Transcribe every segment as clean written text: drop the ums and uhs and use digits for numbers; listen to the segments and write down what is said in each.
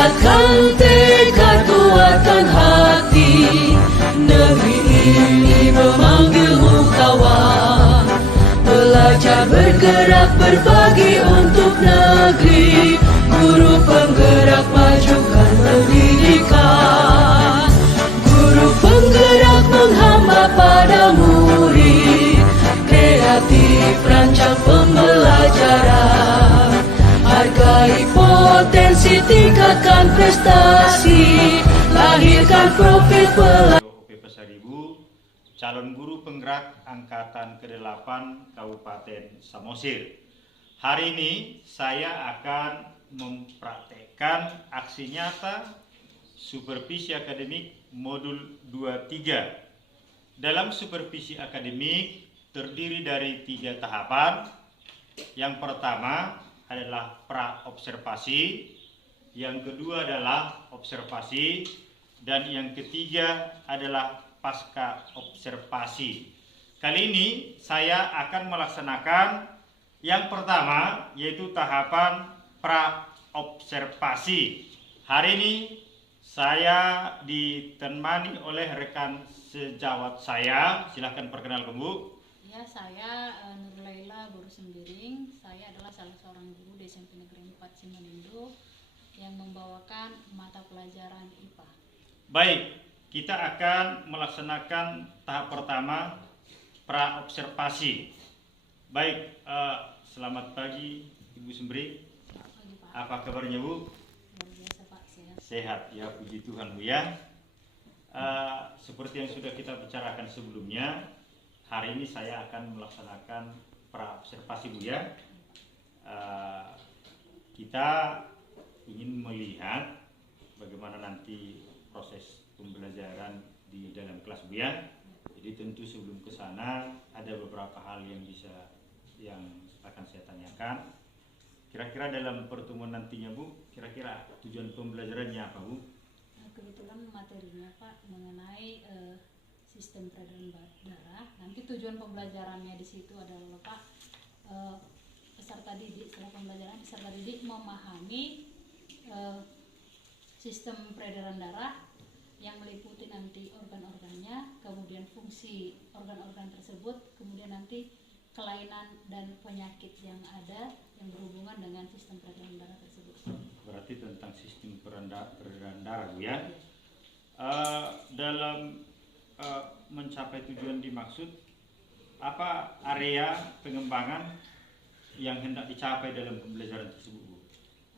Tingkatkan tekad, kuatkan hati. Negeri ini memanggilmu kawan. Belajar bergerak berbagi untuk negeri. Guru penggerak majukan pendidikan. Guru penggerak menghamba pada murid. Kreatif rancang pembelajaran. Hargai potensi, tingkatkan prestasi. Lahirkan profil pelajar. OP Pasaribu, calon guru penggerak angkatan ke-8 Kabupaten Samosir. Hari ini saya akan mempraktekkan aksi nyata supervisi akademik modul 23. Dalam supervisi akademik terdiri dari 3 tahapan. Yang pertama adalah pra-observasi, yang kedua adalah observasi, dan yang ketiga adalah pasca observasi. Kali ini saya akan melaksanakan yang pertama, yaitu tahapan pra-observasi. Hari ini saya ditemani oleh rekan sejawat saya. Silahkan perkenalkan, Bu. Ya, saya Nur Laila, guru sembiring. Saya adalah salah seorang guru di SMP Negeri 4 Simanindo yang membawakan mata pelajaran IPA. Baik, kita akan melaksanakan tahap pertama, pra-observasi. Baik, selamat pagi Ibu Sembring. Pagi, Pak. Apa kabarnya, Bu? Luar biasa, Pak. Sehat. Sehat, ya, puji Tuhan, Bu, ya. Seperti yang sudah kita bicarakan sebelumnya, hari ini saya akan melaksanakan pra-observasi, Bu, ya. Kita ingin melihat bagaimana nanti proses pembelajaran di dalam kelas, Bu, ya. Jadi tentu sebelum ke sana ada beberapa hal yang akan saya tanyakan. Kira-kira dalam pertemuan nantinya, Bu, kira-kira tujuan pembelajarannya apa, Bu? Kebetulan materinya, Pak, mengenai sistem peredaran darah. Nanti tujuan pembelajarannya di situ adalah, Pak, peserta didik, setelah pembelajaran peserta didik memahami sistem peredaran darah yang meliputi nanti organ-organnya, kemudian fungsi organ-organ tersebut, kemudian nanti kelainan dan penyakit yang ada yang berhubungan dengan sistem peredaran darah tersebut. Berarti tentang sistem peredaran darah, Bu, ya. Dalam mencapai tujuan dimaksud, apa area pengembangan yang hendak dicapai dalam pembelajaran tersebut, Bu?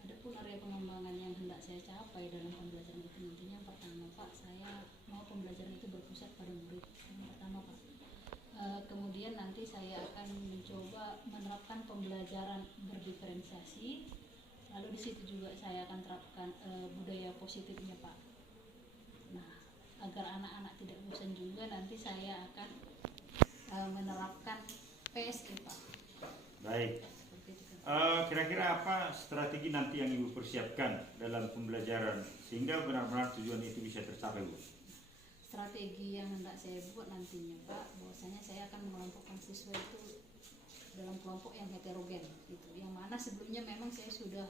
Adapun area pengembangan yang hendak saya capai dalam pembelajaran itu nantinya, yang pertama, Pak, saya mau pembelajaran itu berpusat pada murid. Yang pertama, Pak. Kemudian nanti saya akan mencoba menerapkan pembelajaran berdiferensiasi. Lalu di situ juga saya akan terapkan budaya positifnya, Pak. Nah, agar anak-anak tidak bosan juga, nanti saya akan menerapkan PSE, Pak. Baik. Seperti itu. Kira-kira apa strategi nanti yang Ibu persiapkan dalam pembelajaran sehingga benar-benar tujuan itu bisa tercapai, Bu? Strategi yang hendak saya buat nantinya, Pak, bahwasanya saya akan mengelompokkan siswa itu dalam kelompok yang heterogen, gitu. Yang mana sebelumnya memang saya sudah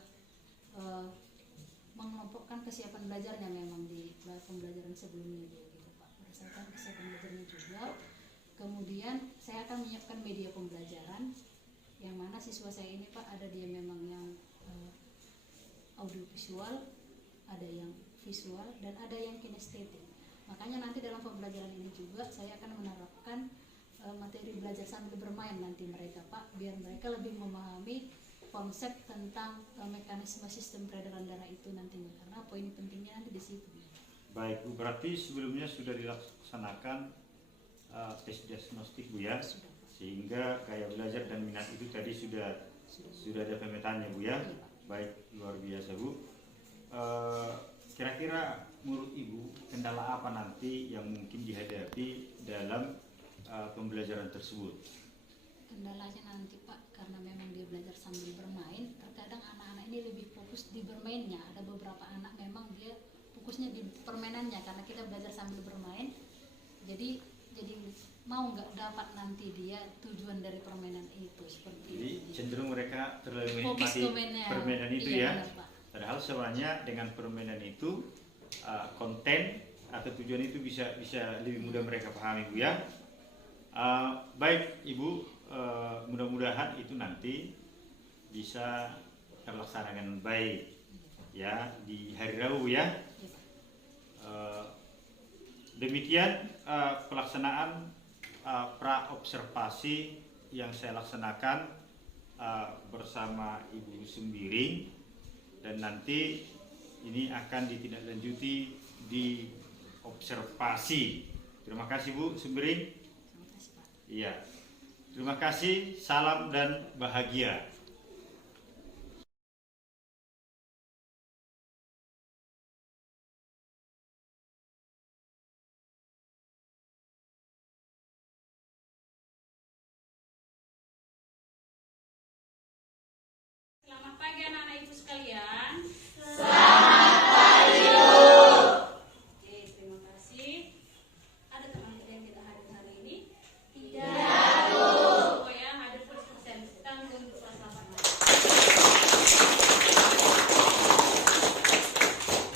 mengelompokkan kesiapan belajarnya memang di pembelajaran sebelumnya, gitu, Pak. Berdasarkan kesiapan belajarnya juga. Kemudian saya akan menyiapkan media pembelajaran, yang mana siswa saya ini, Pak, ada dia memang yang audiovisual, ada yang visual, dan ada yang kinestetik. Makanya nanti dalam pembelajaran ini juga saya akan menerapkan materi belajar sambil bermain nanti mereka, Pak, biar mereka lebih memahami konsep tentang mekanisme sistem peredaran darah itu nantinya, karena poin pentingnya nanti di situ. Baik, Bu, berarti sebelumnya sudah dilaksanakan tes diagnostik, Bu, ya, sehingga gaya belajar dan minat itu tadi sudah ada pemetaannya, Bu, ya. Baik, luar biasa, Bu. Kira-kira menurut Ibu kendala apa nanti yang mungkin dihadapi dalam pembelajaran tersebut? Kendalanya nanti, Pak, karena memang dia belajar sambil bermain, terkadang anak-anak ini lebih fokus di bermainnya. Ada beberapa anak memang dia fokusnya di permainannya karena kita belajar sambil bermain. Jadi mau nggak dapat nanti dia tujuan dari permainan itu seperti Jadi itu. cenderung mereka terlalu Fokus menikmati ke mainnya. permainan itu, Iya, ya. benar, Pak. Padahal sebenarnya dengan permainan itu konten atau tujuan itu bisa lebih mudah mereka pahami, Bu ya. Baik Ibu, mudah-mudahan itu nanti bisa terlaksana dengan baik ya di hari Rabu ya. Demikian pelaksanaan pra observasi yang saya laksanakan bersama Ibu Sembiring, dan nanti ini akan ditindaklanjuti di observasi. Terima kasih Bu Sembiring. Iya. Terima kasih, salam dan bahagia. Selamat pagi anak-anak ibu sekalian. Oke, terima kasih. Ada teman kita yang tidak hadir hari ini? Tidak. Oh ya, hadir 100%. Kita untuk kelas 8.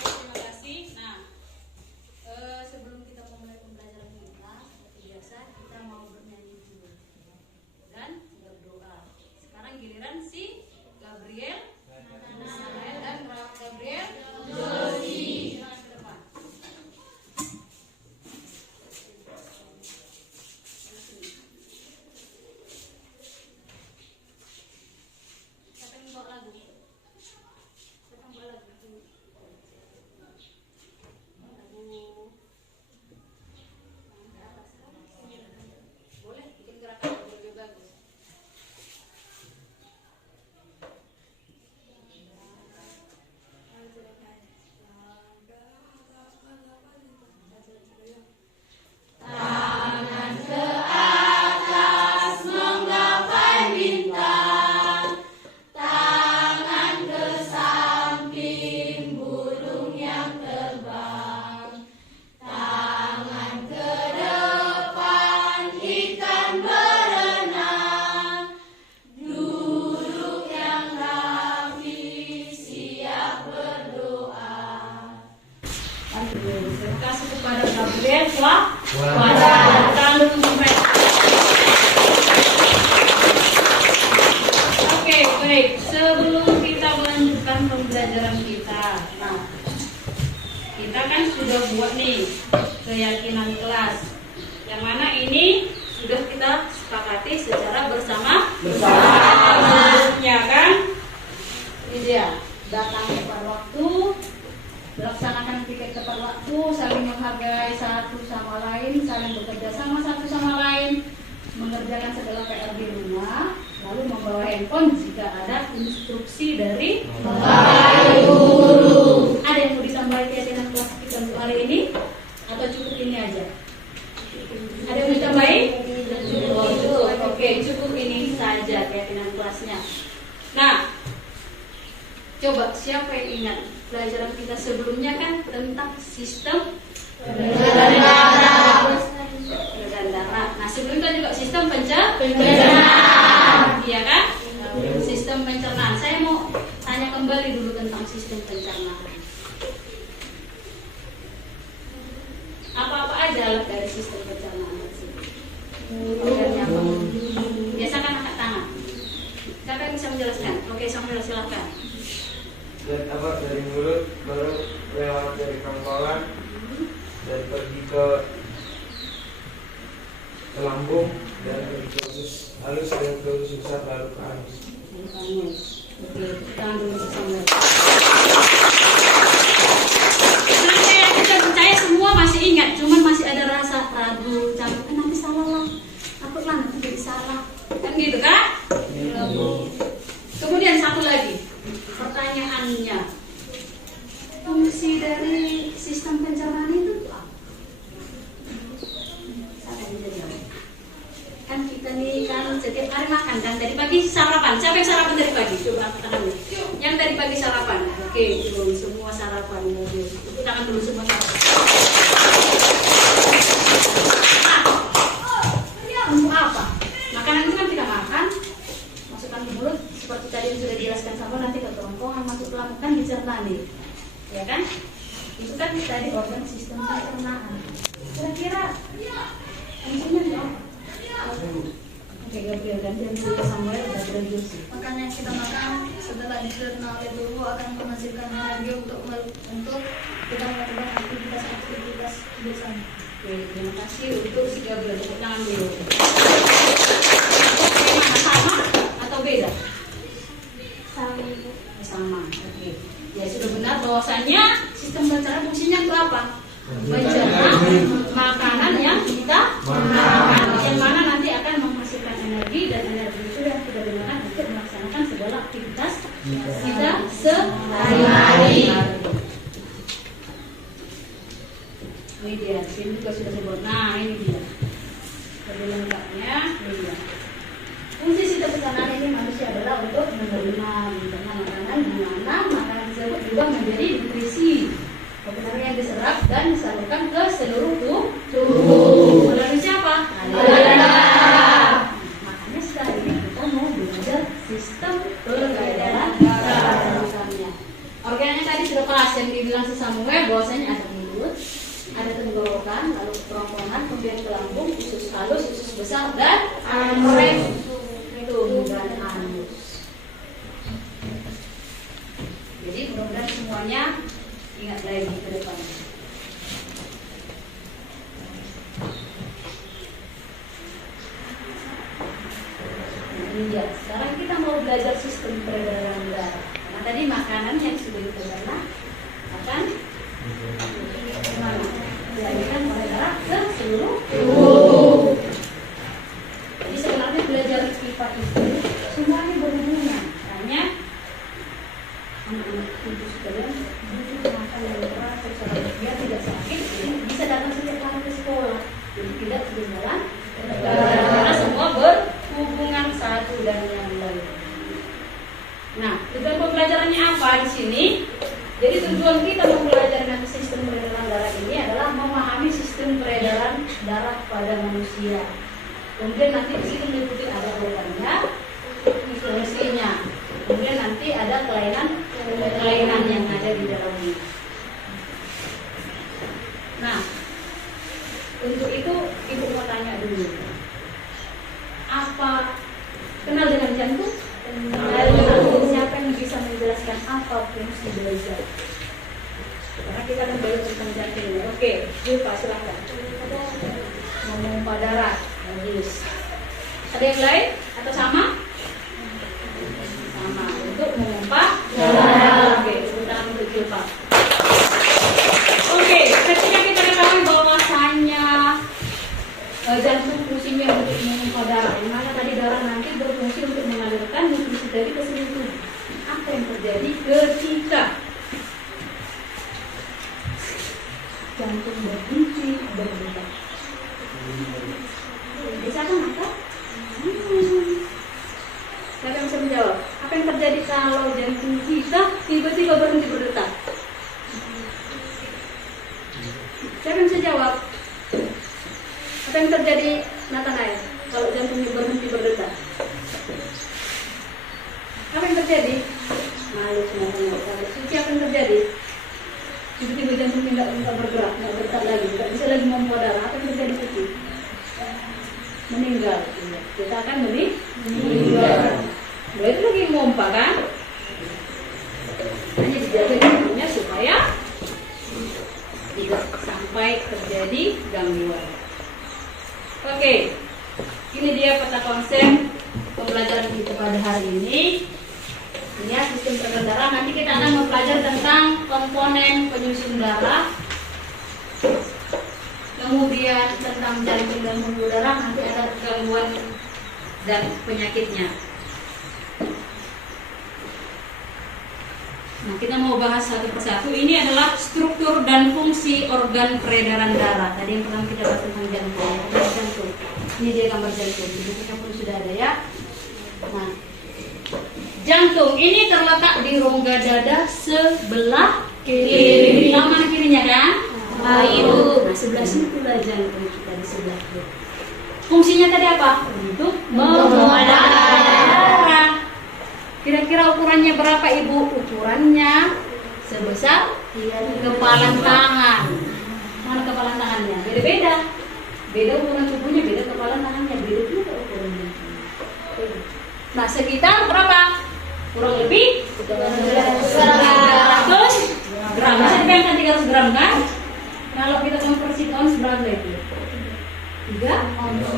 Terima kasih. Nah, sebelum kita memulai pembelajaran kita, seperti biasa kita mau bernyanyi dulu dan berdoa. Sekarang giliran si Gabriel, Nathanael dan Gabriel, Josi. Silakan ke depan. Siapa yang bawa lagu? Siapa yang bawa lagu? Lagu. Boleh bikin gerakan lebih bagus. Terima kasih kepada Gabriel Oke, baik. Sebelum kita melanjutkan pembelajaran kita, nah, kita kan sudah buat nih keyakinan kelas, yang mana ini sudah kita sepakati secara bersama. Ya kan? Ini dia, datang tepat waktu, melaksanakan tiket tepat waktu, saling menghargai satu sama lain, saling bekerja sama satu sama lain, mengerjakan segala PR di rumah, lalu membawa handphone jika ada instruksi dari guru. Ada yang mau ditambahi keyakinan kelas kita untuk hari ini? Atau cukup ini aja? Ada yang mau ditambahi? Cukup. Oke, cukup ini saja keyakinan kelasnya. Nah, coba siapa yang ingat pelajaran kita sebelumnya kan tentang sistem bernegara. Nah, sebelumnya juga sistem pencernaan, iya kan? Sistem pencernaan. Saya mau tanya kembali dulu tentang sistem pencernaan. Apa-apa aja alat dari sistem pencernaan tersebut? Biasakan angkat tangan. Siapa yang bisa menjelaskan? Oke, Samuel silakan. Dari mulut baru lewat dari kerongkongan dan pergi ke lambung dan pergi ke usus halus dan ke usus besar lalu ke anus. Oke, tangan dulu Samuel. Nah, saya percaya semua masih ingat, cuman masih ada rasa ragu, campur nanti salah lah, takutlah nanti jadi salah, kan gitu kan? Kemudian satu lagi. Pertanyaannya, fungsi dari sistem pencernaan itu apa? Siapa yang bisa jawab? Kan kita nih kan setiap hari makan kan, dari pagi sarapan. Siapa yang sarapan dari pagi? Coba angkat tangan dulu. Yang dari pagi sarapan. Oke, semua sarapan. Tepuk tangan dulu semua sarapan. Untuk apa? Makanan itu kan kita makan, masukkan ke mulut. Seperti tadi yang sudah dijelaskan sama, nanti ke kerongkongan, masuk ke lambung, kan dicerna nih, ya kan? Itu kan tadi organ sistem pencernaan. Kira-kira fungsinya apa? Oke, Gabriel gantian dulu Samuel, Gabriel Josi. Makanya kita makan setelah dicerna oleh tubuh akan menghasilkan energi untuk kita melakukan aktivitas kebiasaan. Oke, terima kasih untuk si Gabriel. Tepuk tangan dulu. Mana sama atau beda? Sama. Oke. Ya sudah benar bahwasanya sistem pencernaan fungsinya untuk apa? Mencerna makanan yang kita makan, yang mana nanti akan menghasilkan energi, dan energi itu yang kita gunakan untuk melaksanakan segala aktivitas kita sehari-hari. Ini dia, sini juga sudah sebut. Nah, ini dia. Lebih lengkapnya, ini dia. Fungsi sistem pencernaan ini manusia adalah untuk menerima makanan, di mana makanan tersebut juga menjadi nutrisi. Makanan yang diserap dan disalurkan ke seluruh tubuh. Melalui siapa? Darah. Makanya sekarang ini kita mau belajar sistem peredaran darah. Organnya tadi sudah kelas yang dibilang si Samuel, bahwasanya ada mulut, ada tenggorokan, lalu kerongkongan, kemudian ke lambung, usus halus, usus besar, dan rektum dan anus. Jadi mudah-mudahan semuanya ingat lagi ke depan. Nah, ini dia. Sekarang kita mau belajar sistem peredaran darah. Karena tadi makanan yang sudah diterima akan dialirkan oleh darah ke seluruh tubuh. Jadi sebenarnya belajar IPA itu semuanya berhubungan. Hanya anak-anak ibu sekalian butuh makan yang teratur biar tidak sakit, jadi bisa datang setiap hari ke sekolah, jadi tidak ketinggalan karena semua berhubungan satu dan yang lain. Nah, tujuan pembelajarannya apa di sini? Jadi tujuan kita mempelajari sistem peredaran darah ini adalah memahami sistem peredaran darah pada manusia. Kemudian nanti di situ meliputi ada organnya, fungsinya. Kemudian nanti ada kelainan yang ada di dalamnya. Nah, untuk itu ibu mau tanya dulu. Apa kenal dengan jantung? Siapa yang bisa menjelaskan apa fungsi belajar? Karena kita akan belajar tentang jantung. Oke, Pak silakan. Memompa darah, bagus. Ada yang lain atau sama? Sama, untuk memompa darah. Oke, sebentar untuk Pak. Oke, ketika kita ketahui bahwasanya jantung fungsinya untuk memompa darah, yang mana tadi darah nanti berfungsi untuk mengalirkan nutrisi dari ke seluruh tubuh. Apa yang terjadi ketika jantung berhenti berdetak? Bisa kan mata? Siapa yang bisa menjawab? Apa yang terjadi kalau jantung kita tiba-tiba berhenti berdetak? Siapa yang bisa jawab? Apa yang terjadi Nathanael kalau jantungnya berhenti berdetak? Apa yang terjadi? Malu Nathanael. Kalau Suci apa yang terjadi? Tiba-tiba jantungnya nggak bergerak, nggak berdetak lagi, nggak bisa lagi memompa darah. Apa yang terjadi Suci? Meninggal. Kita akan meninggal. Berarti lagi memompa kan? Hanya dijaga jantungnya supaya tidak sampai terjadi gangguan. Oke, ini dia peta konsep pembelajaran kita pada hari ini. Ini ya sistem peredaran darah. Nanti kita akan mempelajari tentang komponen penyusun darah, kemudian tentang jantung dan pembuluh darah. Nanti ada gangguan dan penyakitnya. Nah, kita mau bahas satu persatu. Ini adalah struktur dan fungsi organ peredaran darah. Tadi yang pertama kita bahas tentang jantung. Ini dia gambar jantung. Jadi kita pun sudah ada ya. Nah, jantung ini terletak di rongga dada sebelah kiri. Yang mana kirinya kan? Itu. Nah, sebelah sini pula jantung kita di sebelah kiri. Fungsinya tadi apa? Untuk membawa darah. Kira-kira ukurannya berapa Ibu? Ukurannya sebesar kepalan tangan. Mana kepalan tangannya? Beda-beda. Beda ukuran tubuhnya, beda kepalan tangannya, beda juga ukurannya. Nah, sekitar berapa? Kurang lebih 300 gram. Bisa dibayangkan 300 gram kan? Kalau kita konversi ons berapa itu? 3 ons.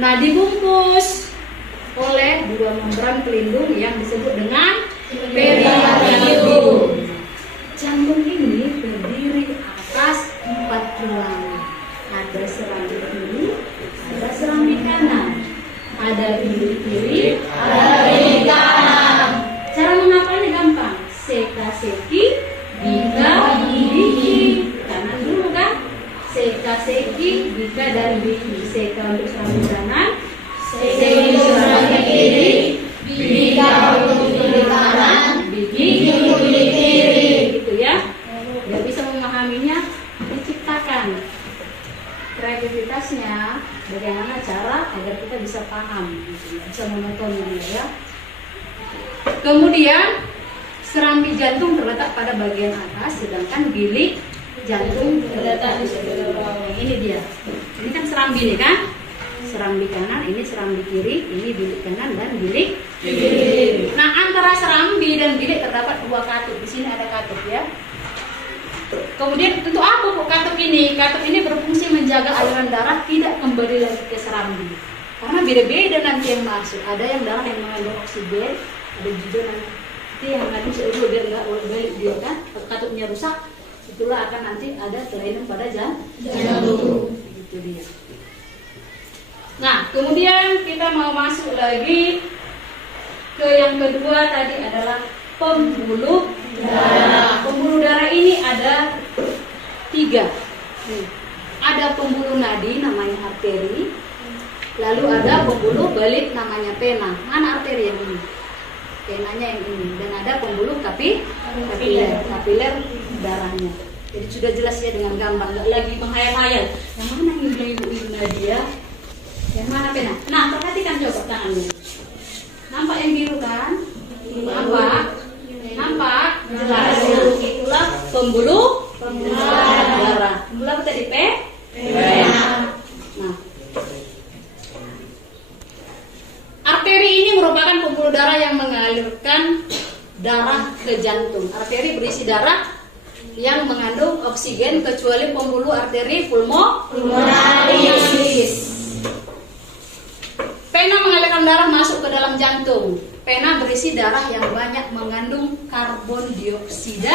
Nah, dibungkus oleh 2 membran pelindung yang disebut dengan perikardium. Jantung ini terdiri atas 4 tulang. Ada serambi kiri, ada serambi kanan, ada bilik kiri, ada bilik kanan. Cara menghafalnya gampang. Seka seki, bika biki. Kanan dulu kan? Seka seki, bika dan biki. Seka untuk serambi kanan, seki untuk serambi kiri, bika untuk bilik kanan, biki untuk bilik kiri. Gitu ya. Dia bisa memahaminya, diciptakan kreativitasnya bagaimana cara agar kita bisa paham, bisa menontonnya ya. Kemudian serambi jantung terletak pada bagian atas, sedangkan bilik jantung terletak di sebelah bawah. Ini dia. Ini kan serambi nih kan? Serambi kanan, ini serambi kiri, ini bilik kanan dan bilik kiri. Nah, antara serambi dan bilik terdapat 2 katup. Di sini ada katup ya. Kemudian tentu apa kok katup ini? Katup ini berfungsi menjaga aliran darah tidak kembali lagi ke serambi. Karena beda-beda nanti yang masuk. Ada yang darah yang mengandung oksigen, ada juga nanti yang mengandung CO2 biar nggak balik dia kan. Katupnya rusak, itulah akan nanti ada kelainan pada jantung. Itu dia. Nah, kemudian kita mau masuk lagi ke yang kedua tadi adalah pembuluh darah. Pembuluh darah ini ada 3. Ada pembuluh nadi namanya arteri, lalu ada pembuluh belit namanya pena. Mana arteri yang ini? Penanya yang ini. Dan ada pembuluh kapiler darahnya. Jadi sudah jelas ya dengan gambar, nggak lagi menghayal-hayal. Yang mana yang bilang Ibu Nadia? Yang mana pena? Nah, perhatikan coba tangannya. Nampak yang biru kan? Nampak? Jelas. Itulah pembuluh darah. Pembuluh apa tadi? Pena. Nah, arteri ini merupakan pembuluh darah yang mengalirkan darah ke jantung. Arteri berisi darah yang mengandung oksigen kecuali pembuluh arteri pulmonaris. Pena mengalirkan darah masuk ke dalam jantung. Pena berisi darah yang banyak mengandung karbon dioksida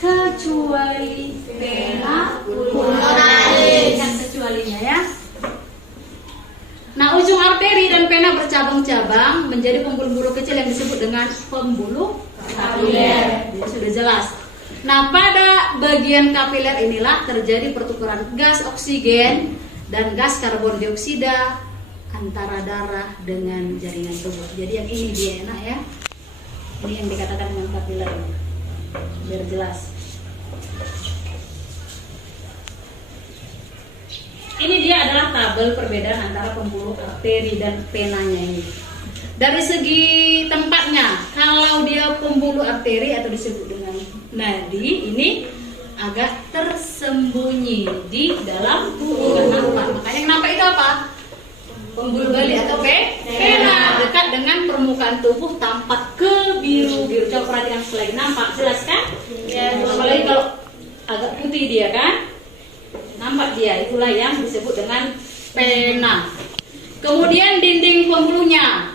kecuali pena pulmonaris. Kan kecualinya ya. Nah, ujung arteri dan pena bercabang-cabang menjadi pembuluh-pembuluh kecil yang disebut dengan pembuluh kapiler. Sudah jelas. Nah, pada bagian kapiler inilah terjadi pertukaran gas oksigen dan gas karbon dioksida antara darah dengan jaringan tubuh. Jadi yang ini dia enak ya. Ini yang dikatakan dengan kapiler ini. Biar jelas. Ini dia adalah tabel perbedaan antara pembuluh arteri dan penanya ini. Dari segi tempatnya, kalau dia pembuluh arteri atau disebut dengan nadi, ini agak tersembunyi di dalam tubuh, nggak nampak. Makanya yang nampak itu apa? Pembuluh balik atau pena, dekat dengan permukaan tubuh, tampak kebiru-biru. Coba perhatikan sekali, nampak jelas kan? Ya, apalagi kalau agak putih dia kan, nampak dia. Itulah yang disebut dengan pena. Kemudian dinding pembuluhnya,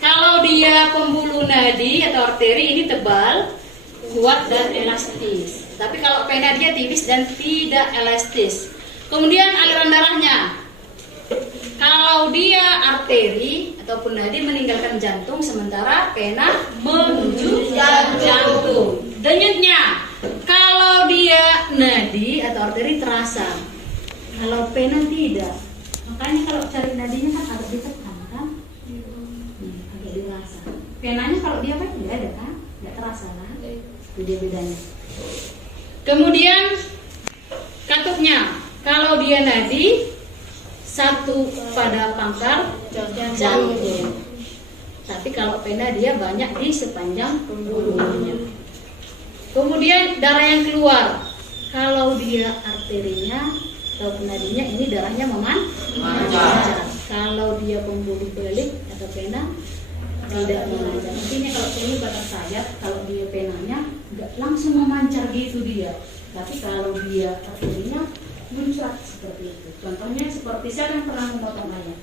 kalau dia pembuluh nadi atau arteri ini tebal, kuat dan elastis. Tapi kalau pena dia tipis dan tidak elastis. Kemudian aliran darahnya, kalau dia arteri ataupun nadi meninggalkan jantung, sementara pena menuju jantung. Denyutnya, kalau dia nadi atau arteri terasa, kalau pena tidak. Makanya kalau cari nadinya kan harus ditekan kan, agak dirasa. Penanya kalau dia kan tidak ada kan, nggak terasa kan, itu dia bedanya. Kemudian katupnya, kalau dia nadi satu pada pangkal jantung. Tapi kalau pena dia banyak di sepanjang pembuluhnya. Kemudian darah yang keluar, kalau dia arterinya atau nadinya ini darahnya memancar. Kalau dia pembuluh belik atau pena tidak memancar. Intinya kalau ini batang sayap, kalau dia penanya nggak langsung memancar gitu dia. Tapi kalau dia arterinya muncrat seperti itu. Contohnya seperti siapa yang pernah memotong ayam.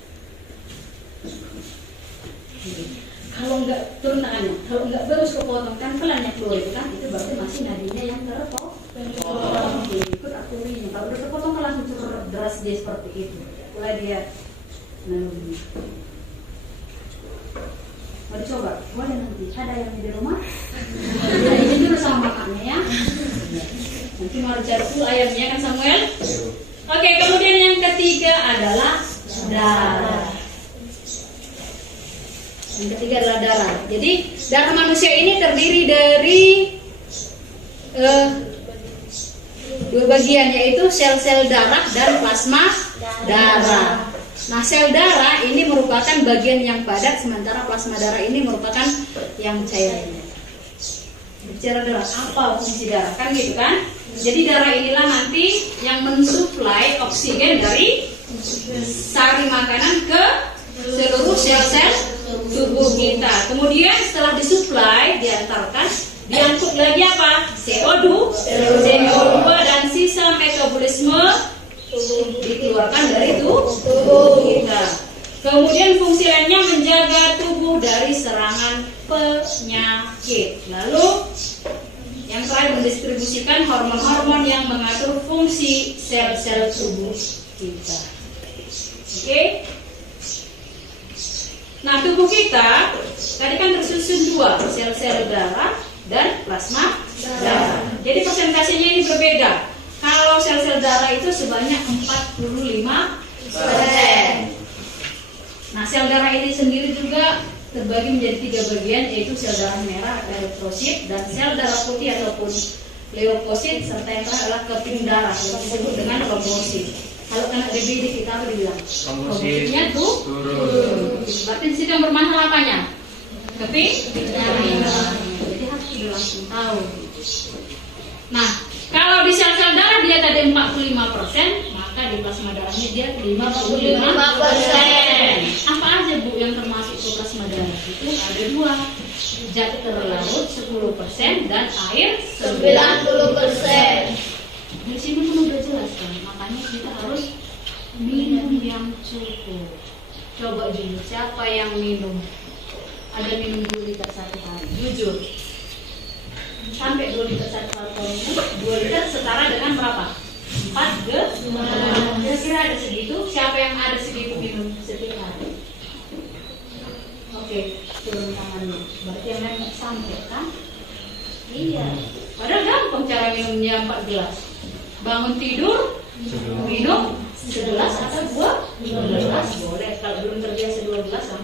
Kalau nggak turun tangannya, kalau nggak bagus kepotong kan pelannya keluar itu kan, itu berarti masih nadinya yang terpotong. Ikut arterinya. Kalau udah terpotong kan langsung deras dia seperti itu. Mulai dia naluri. Mau dicoba? Boleh nanti. Ada yang di rumah? Ini dulu sama makannya ya. Nanti mau cari dulu ayamnya kan Samuel? Oke, kemudian yang ketiga adalah darah. Yang ketiga adalah darah. Jadi darah manusia ini terdiri dari dua bagian, yaitu sel-sel darah dan plasma darah. Nah, sel darah ini merupakan bagian yang padat, sementara plasma darah ini merupakan yang cairnya. Bicara darah, apa fungsi darah? Kan gitu kan? Jadi darah inilah nanti yang mensuplai oksigen dari sari makanan ke seluruh sel-sel tubuh kita. Kemudian setelah disuplai, diantarkan, diangkut lagi apa? CO2 dan sisa metabolisme dikeluarkan dari tubuh kita. Kemudian fungsi lainnya menjaga tubuh dari serangan penyakit. Lalu yang terakhir mendistribusikan hormon-hormon yang mengatur fungsi sel-sel tubuh kita. Oke? Nah, tubuh kita tadi kan tersusun dua, sel-sel darah dan plasma darah. Jadi persentasenya ini berbeda. Kalau sel-sel darah itu sebanyak 45%. Nah, sel darah ini sendiri juga terbagi menjadi 3 bagian, yaitu sel darah merah atau eritrosit, dan sel darah putih ataupun leukosit, serta yang terakhir adalah keping darah yang disebut dengan trombosit. Kalau kena DBD kita apa dibilang? Trombositnya tuh turun. Berarti di situ yang bermasalah apanya? Keping darah. Jadi harus sudah langsung tahu. Nah, kalau di sel-sel darah dia tadi 45%, maka di plasma darahnya dia 55%. Apa aja Bu yang termasuk ke plasma darah? Itu ada 2. Zat terlarut 10% dan air 90%. Di sini pun udah jelas kan, makanya kita harus minum yang cukup. Coba dulu, siapa yang minum? Ada minum 2 liter satu hari? Jujur. Sampai 2 liter satu hari minum, 2 liter setara dengan berapa? 4 gelas. Kira-kira ada segitu? Siapa yang ada segitu minum setiap hari? Oke, turun tangannya. Berarti yang lain sampai kan? Iya. Padahal gampang cara minumnya 4 gelas. Bangun tidur, minum 11 atau 12 boleh. Kalau belum terbiasa 12 langsung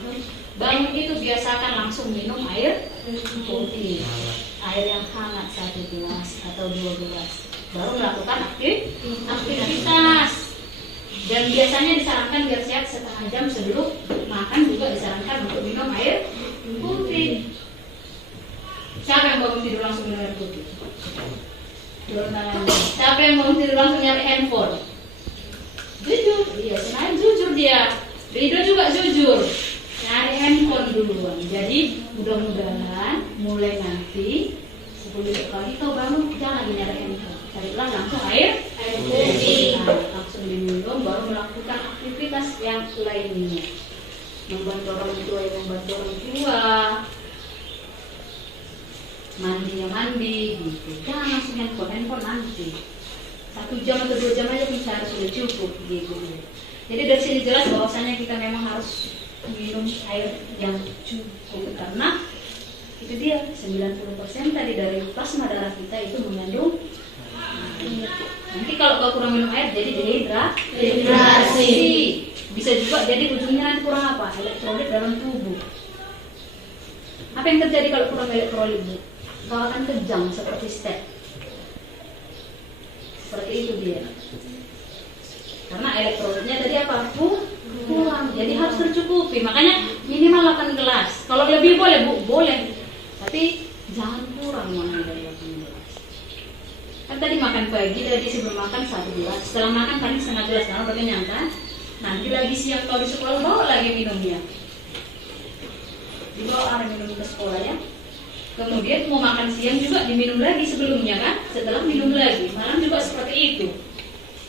bangun itu biasakan langsung minum air putih, air yang hangat 1 gelas atau 2 gelas, baru melakukan aktivitas. Dan biasanya disarankan biar sehat setengah jam sebelum makan juga disarankan untuk minum air putih. Siapa yang bangun tidur langsung minum air putih? Turun tangannya. Siapa yang bangun tidur langsung nyari handphone? Jujur, iya, sebenarnya jujur dia. Rido juga jujur. Nyari handphone duluan. Jadi mudah-mudahan mulai nanti 10 menit lagi kau bangun jangan lagi nyari handphone. Carilah langsung air putih. Nah, langsung diminum baru melakukan aktivitas yang lainnya. Membantu orang tua yang membantu orang tua. Mandinya mandi gitu. Jangan langsung handphone nanti. 1 jam atau 2 jam aja bisa sudah cukup gitu. Jadi dari sini jelas bahwasanya kita memang harus minum air yang cukup, karena itu dia 90% tadi dari plasma darah kita itu mengandung air. Nanti kalau kau kurang minum air jadi dehidrasi. Bisa juga jadi ujungnya nanti kurang apa? Elektrolit dalam tubuh. Apa yang terjadi kalau kurang elektrolit? Kau akan kejang seperti step. Seperti itu dia. Karena elektrolitnya tadi apa? Kurang. Jadi harus tercukupi. Makanya minimal 8 gelas. Kalau lebih boleh Bu, boleh. Tapi jangan kurang dari 8 gelas. Kan tadi makan pagi, tadi sebelum makan 1 gelas, setelah makan paling setengah gelas karena udah kenyang kan. Nanti lagi siang kalau di sekolah bawa lagi minumnya, dibawa minum ke sekolah ya. Kemudian mau makan siang juga diminum lagi sebelumnya kan, setelah minum lagi, malam juga seperti itu.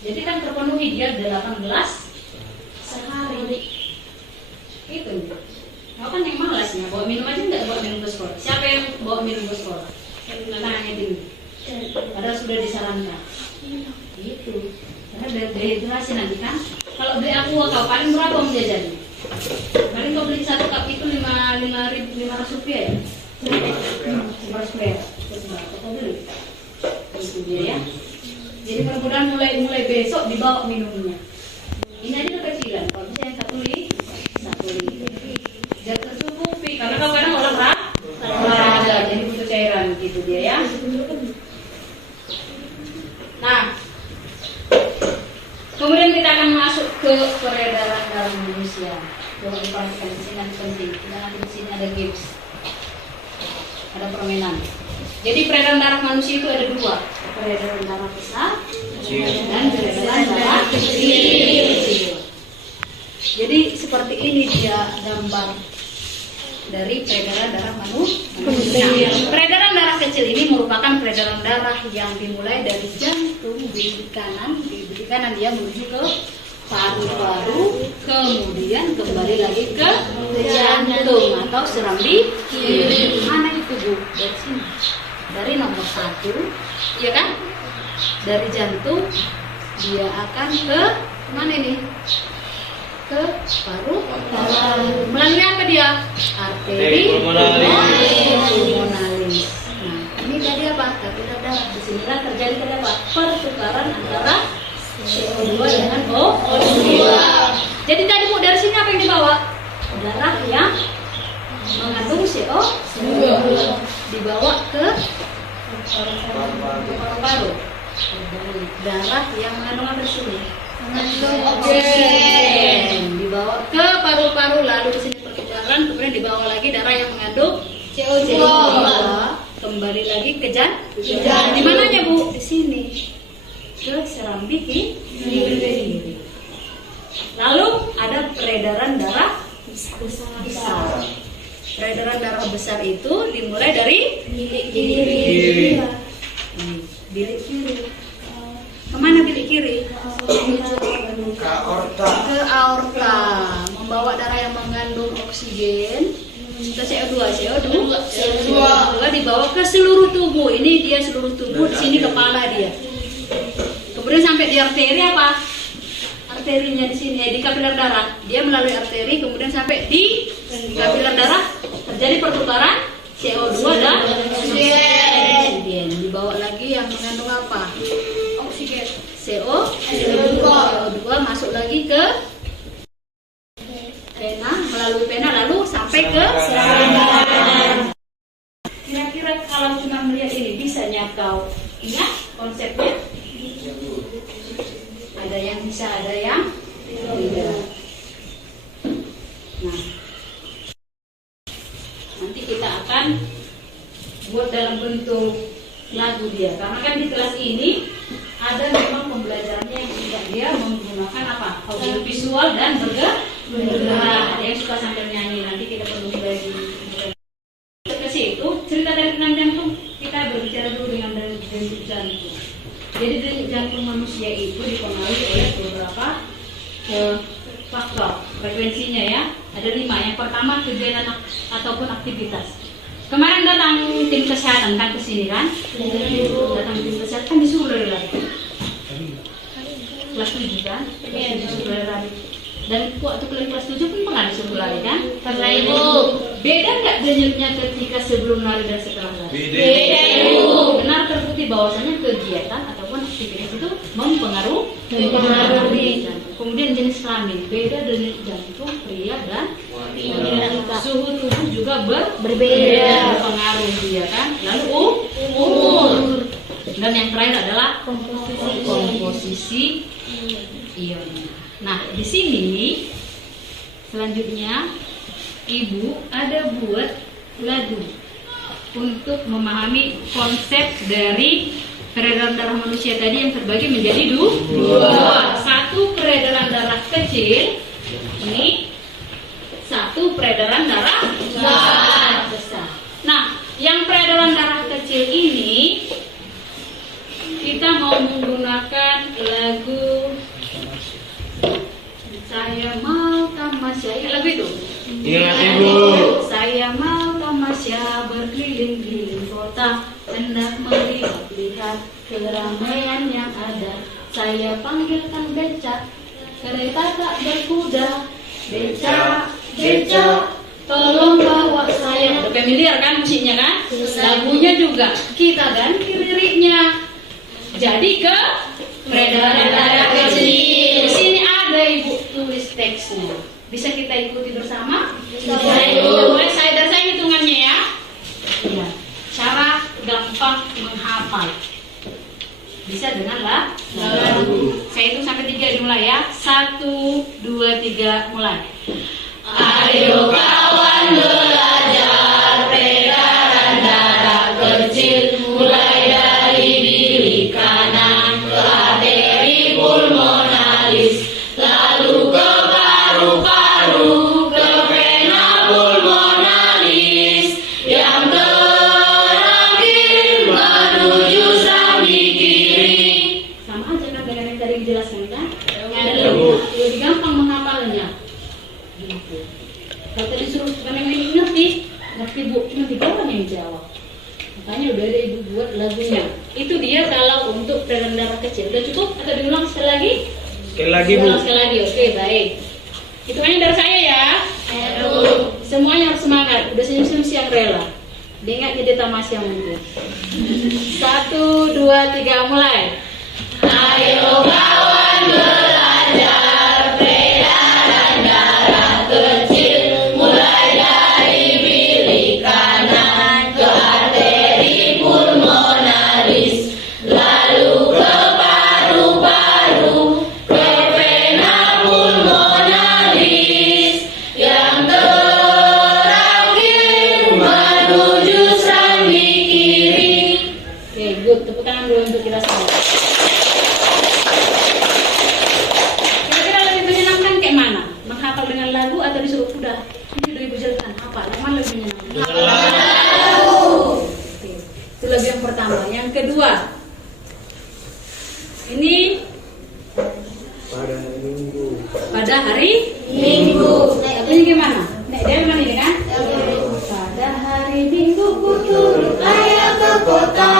Jadi kan terpenuhi dia 8 gelas sehari. Itu. Mau kan yang malasnya bawa minum aja nggak bawa minum ke sekolah. Siapa yang bawa minum ke sekolah? Tangannya dulu. Padahal sudah disarankan. Itu. Karena dehidrasi nanti kan. Kalau beli aqua kau paling berapa om jajannya? Paling kau beli 1 cup itu 500 rupiah ya. 500 rupiah. Kau beli. Itu dia ya. Jadi mudah-mudahan mulai besok dibawa minumnya. Ini aja kecilan. Kalau bisa yang 1 liter. Jangan tercukupi karena kadang orang olahraga jadi butuh cairan gitu dia ya. Nah, kemudian kita akan masuk ke peredaran darah manusia. Coba diperhatikan di sini nanti penting. Kita nanti di sini ada games, ada permainan. Jadi peredaran darah manusia itu ada 2, peredaran darah besar dan peredaran darah kecil. Jadi seperti ini dia gambar dari peredaran darah manusia. Peredaran darah kecil ini merupakan peredaran darah yang dimulai dari jantung bilik kanan dia menuju ke paru-paru, kemudian kembali lagi ke jantung atau serambi kiri. Mana itu Bu? Dari sini. Dari nomor 1, ya kan? Dari jantung dia akan ke mana ini? Ke paru-paru. Melalui apa dia? Arteri pulmonalis. Nah, ini tadi apa? Kapiler darah. Di sinilah terjadi apa? Pertukaran antara CO2 dengan O2. Jadi tadi Bu dari sini apa yang dibawa? Darah yang mengandung CO2 dibawa ke paru-paru. Darah yang mengandung apa di sini? Mengandung oksigen dibawa ke paru-paru, lalu di sini pertukaran, kemudian dibawa lagi darah yang mengandung CO2 kembali lagi ke jantung. Di mananya Bu? Di sini. Ke serambi kiri. Lalu ada peredaran darah besar. Peredaran darah besar itu dimulai dari bilik kiri. Bilik kiri. Kemana bilik kiri? Ke aorta. Ke aorta, membawa darah yang mengandung oksigen ke CO2 dibawa ke seluruh tubuh. Ini dia seluruh tubuh, di sini kepala dia. Kemudian sampai di arteri apa? Arterinya di sini, di kapiler darah. Dia melalui arteri, kemudian sampai di kapiler darah terjadi pertukaran CO2 dan oksigen. Dibawa lagi yang mengandung apa? Oksigen. CO2 masuk lagi ke pena, melalui pena lalu sampai ke saraf. Kira-kira kalau cuma melihat ini bisanya kau ingat konsepnya? Ada yang bisa, ada yang tidak. Nah, nanti kita akan buat dalam bentuk lagu dia. Karena kan di kelas ini ada memang pembelajarannya yang tidak dia menggunakan apa? Audio visual dan bergerak. Ada yang suka sambil nyanyi. Nanti kita perlu bagi. Ke situ cerita dari tentang jantung. Kita berbicara dulu dengan denyut jantung. Jadi denyut jantung manusia itu dipengaruhi oleh beberapa faktor frekuensinya ya. Ada 5. Yang pertama kegiatan ataupun aktivitas. Kemarin datang tim kesehatan kan ke sini kan? Datang tim kesehatan disuruh lari. Kelas 7 kan? Disuruh lari. Dan waktu kelas 7 pun pernah disuruh lari kan? Karena Ibu. Beda nggak denyutnya ketika sebelum lari dan setelah lari? Beda Ibu. Benar terbukti bahwasanya kegiatan ataupun aktivitas itu mempengaruhi jantung. Kemudian jenis kelamin, beda denyut jantung pria dan wanita. Suhu tubuh juga berbeda, berpengaruh dia kan. Lalu umur. Dan yang terakhir adalah komposisi ionnya. Nah, di sini selanjutnya Ibu ada buat lagu untuk memahami konsep dari peredaran darah manusia tadi yang terbagi menjadi dua. Satu peredaran darah kecil, ini satu peredaran darah besar. Nah, yang peredaran darah kecil ini kita mau menggunakan lagu Saya Mau Tamasya. Ingat lagu itu? Ingat Ibu. Saya mau tamasya berkeliling-keliling kota, hendak melihat-lihat keramaian yang ada. Saya panggilkan becak, kereta tak berkuda. Becak, becak, tolong bawa saya. Udah familiar kan musiknya kan? Lagunya juga kita ganti liriknya. Jadi ke peredaran darah kecil. Di sini ada Ibu tulis teksnya. Bisa kita ikuti bersama? Mulai dari saya hitungannya ya. Iya. Cara gampang menghafal. Bisa dengan lagu. Saya hitung sampai 3 dimulai ya. 1, 2, 3 mulai. Ayo kawan belajar peredaran darah kecil, mulai dari bilik kanan ke arteri pulmonalis, lalu ke paru-paru, ke vena pulmonalis, yang terakhir menuju serambi kiri. Sama aja kan dengan yang tadi dijelaskan kan? Lebih gampang menghafalnya. Kalau tadi suruh kalian ngerti Bu, cuma di bawah yang jawab. Makanya udah ada Ibu buat lagunya. Itu dia kalau untuk peredaran darah kecil. Udah cukup atau diulang sekali lagi? Sekali lagi Bu. Sekali lagi, oke baik. Hitungannya dari saya ya. Semuanya harus semangat. Udah senyum-senyum siang rela. Ingat jadi tamasya mungkin. 1, 2, 3 mulai. Ayo kawan belajar peredaran darah kecil, mulai dari bilik kanan ke arteri pulmonaris, lalu ke paru-paru, ke vena pulmonalis, yang terakhir menuju serambi kiri. Oke, good. Tepuk tangan dulu untuk kita semua. Kira-kira lebih menyenangkan kayak mana? Menghafal dengan lagu atau disuruh kuda? Ini udah Ibu jelaskan. Apa? Yang mana lebih menyenangkan? Oke. Itu lagu yang pertama. Yang kedua, ini Pada Minggu. pada hari Minggu. Lagunya gimana? Nek dia gimana ini kan? Pada hari Minggu ku turut ayah ke kota,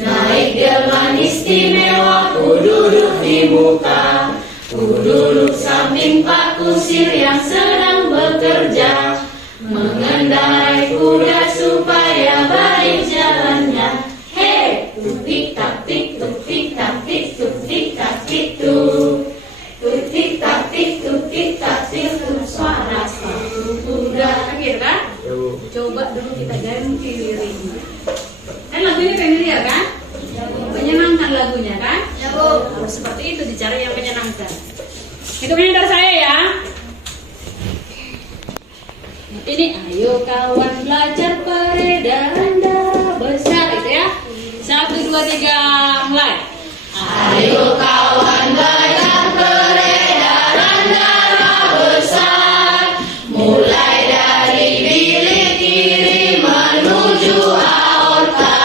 naik delman istimewa, ku duduk di muka, ku duduk samping Pak Kusir yang sedang bekerja, mengendarai kuda supaya baik jalannya. Hei, tutik tak tik, tutik tak tik, tutik tak tik tuh, tutik tak tik, tutik tak tik tuh, suara sepatu kuda. Akhir kan? Ya Bu. Coba dulu kita ganti liriknya. Kan lagunya familiar kan? Menyenangkan lagunya kan? Ya Bu. Harus seperti itu, dicari yang menyenangkan. Hitungannya dari saya ya. Ini ayo kawan belajar peredaran darah besar itu ya. 1, 2, 3 mulai. Ayo kawan belajar peredaran darah besar, mulai dari bilik kiri menuju aorta,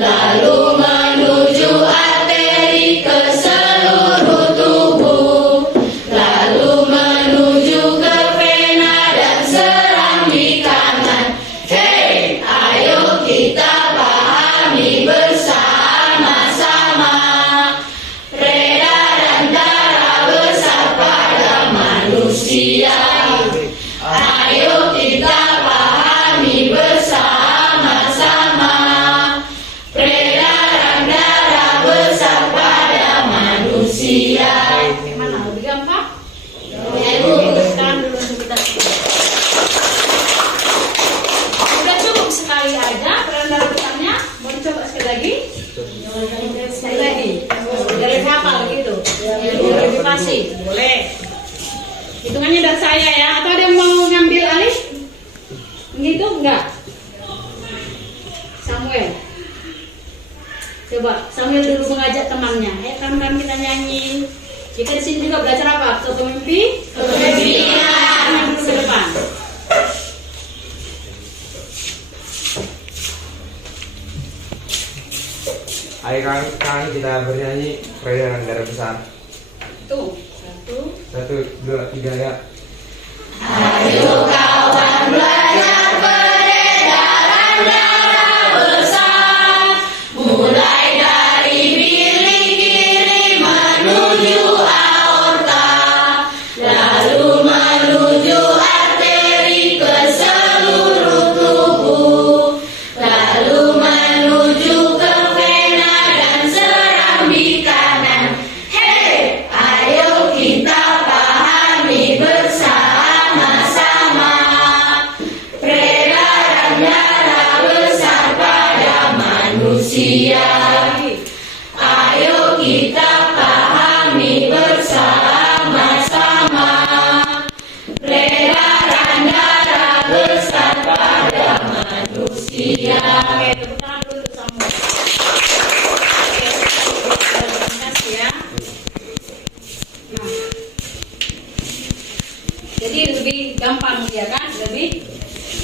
lalu menuju arteri ke seluruh tubuh, lalu menuju ke vena dan serambi kanan. Hei, ayo kita pahami bersama-sama peredaran darah besar pada manusia. Ayo kita pahami bersama-sama peredaran darah besar pada manusia. Gimana? Lebih gampang? Ya, sekarang dulu untuk kita. Udah cukup sekali aja peredaran darah besarnya. Mau dicoba sekali lagi? Sekali lagi. Dari hafal gitu. Biar lebih fasih. Boleh. Hitungannya dari saya ya. Atau ada yang mau ngambil alih? Gitu enggak? Samuel. Coba sambil dulu mengajak temannya, kan kita nyanyi. Kita di sini juga belajar apa? Kepemimpinan. Dulu ke depan. Ayo kami kita bernyanyi peredaran darah besar. Tuh, 1, 1, 2, 3 ya. Ayo kawan belajar peredaran darah besar, mulai dari bilik kiri menuju aorta, lalu menuju arteri ke seluruh tubuh, lalu menuju ke vena dan serambi kanan. Hei, ayo kita pahami bersama-sama peredaran darah besar pada manusia. Ayo kita pahami bersama-sama peredaran darah besar pada manusia. Oke, tepuk tangan dulu untuk Samuel. Oke, ya. Nah, jadi lebih gampang dia kan, lebih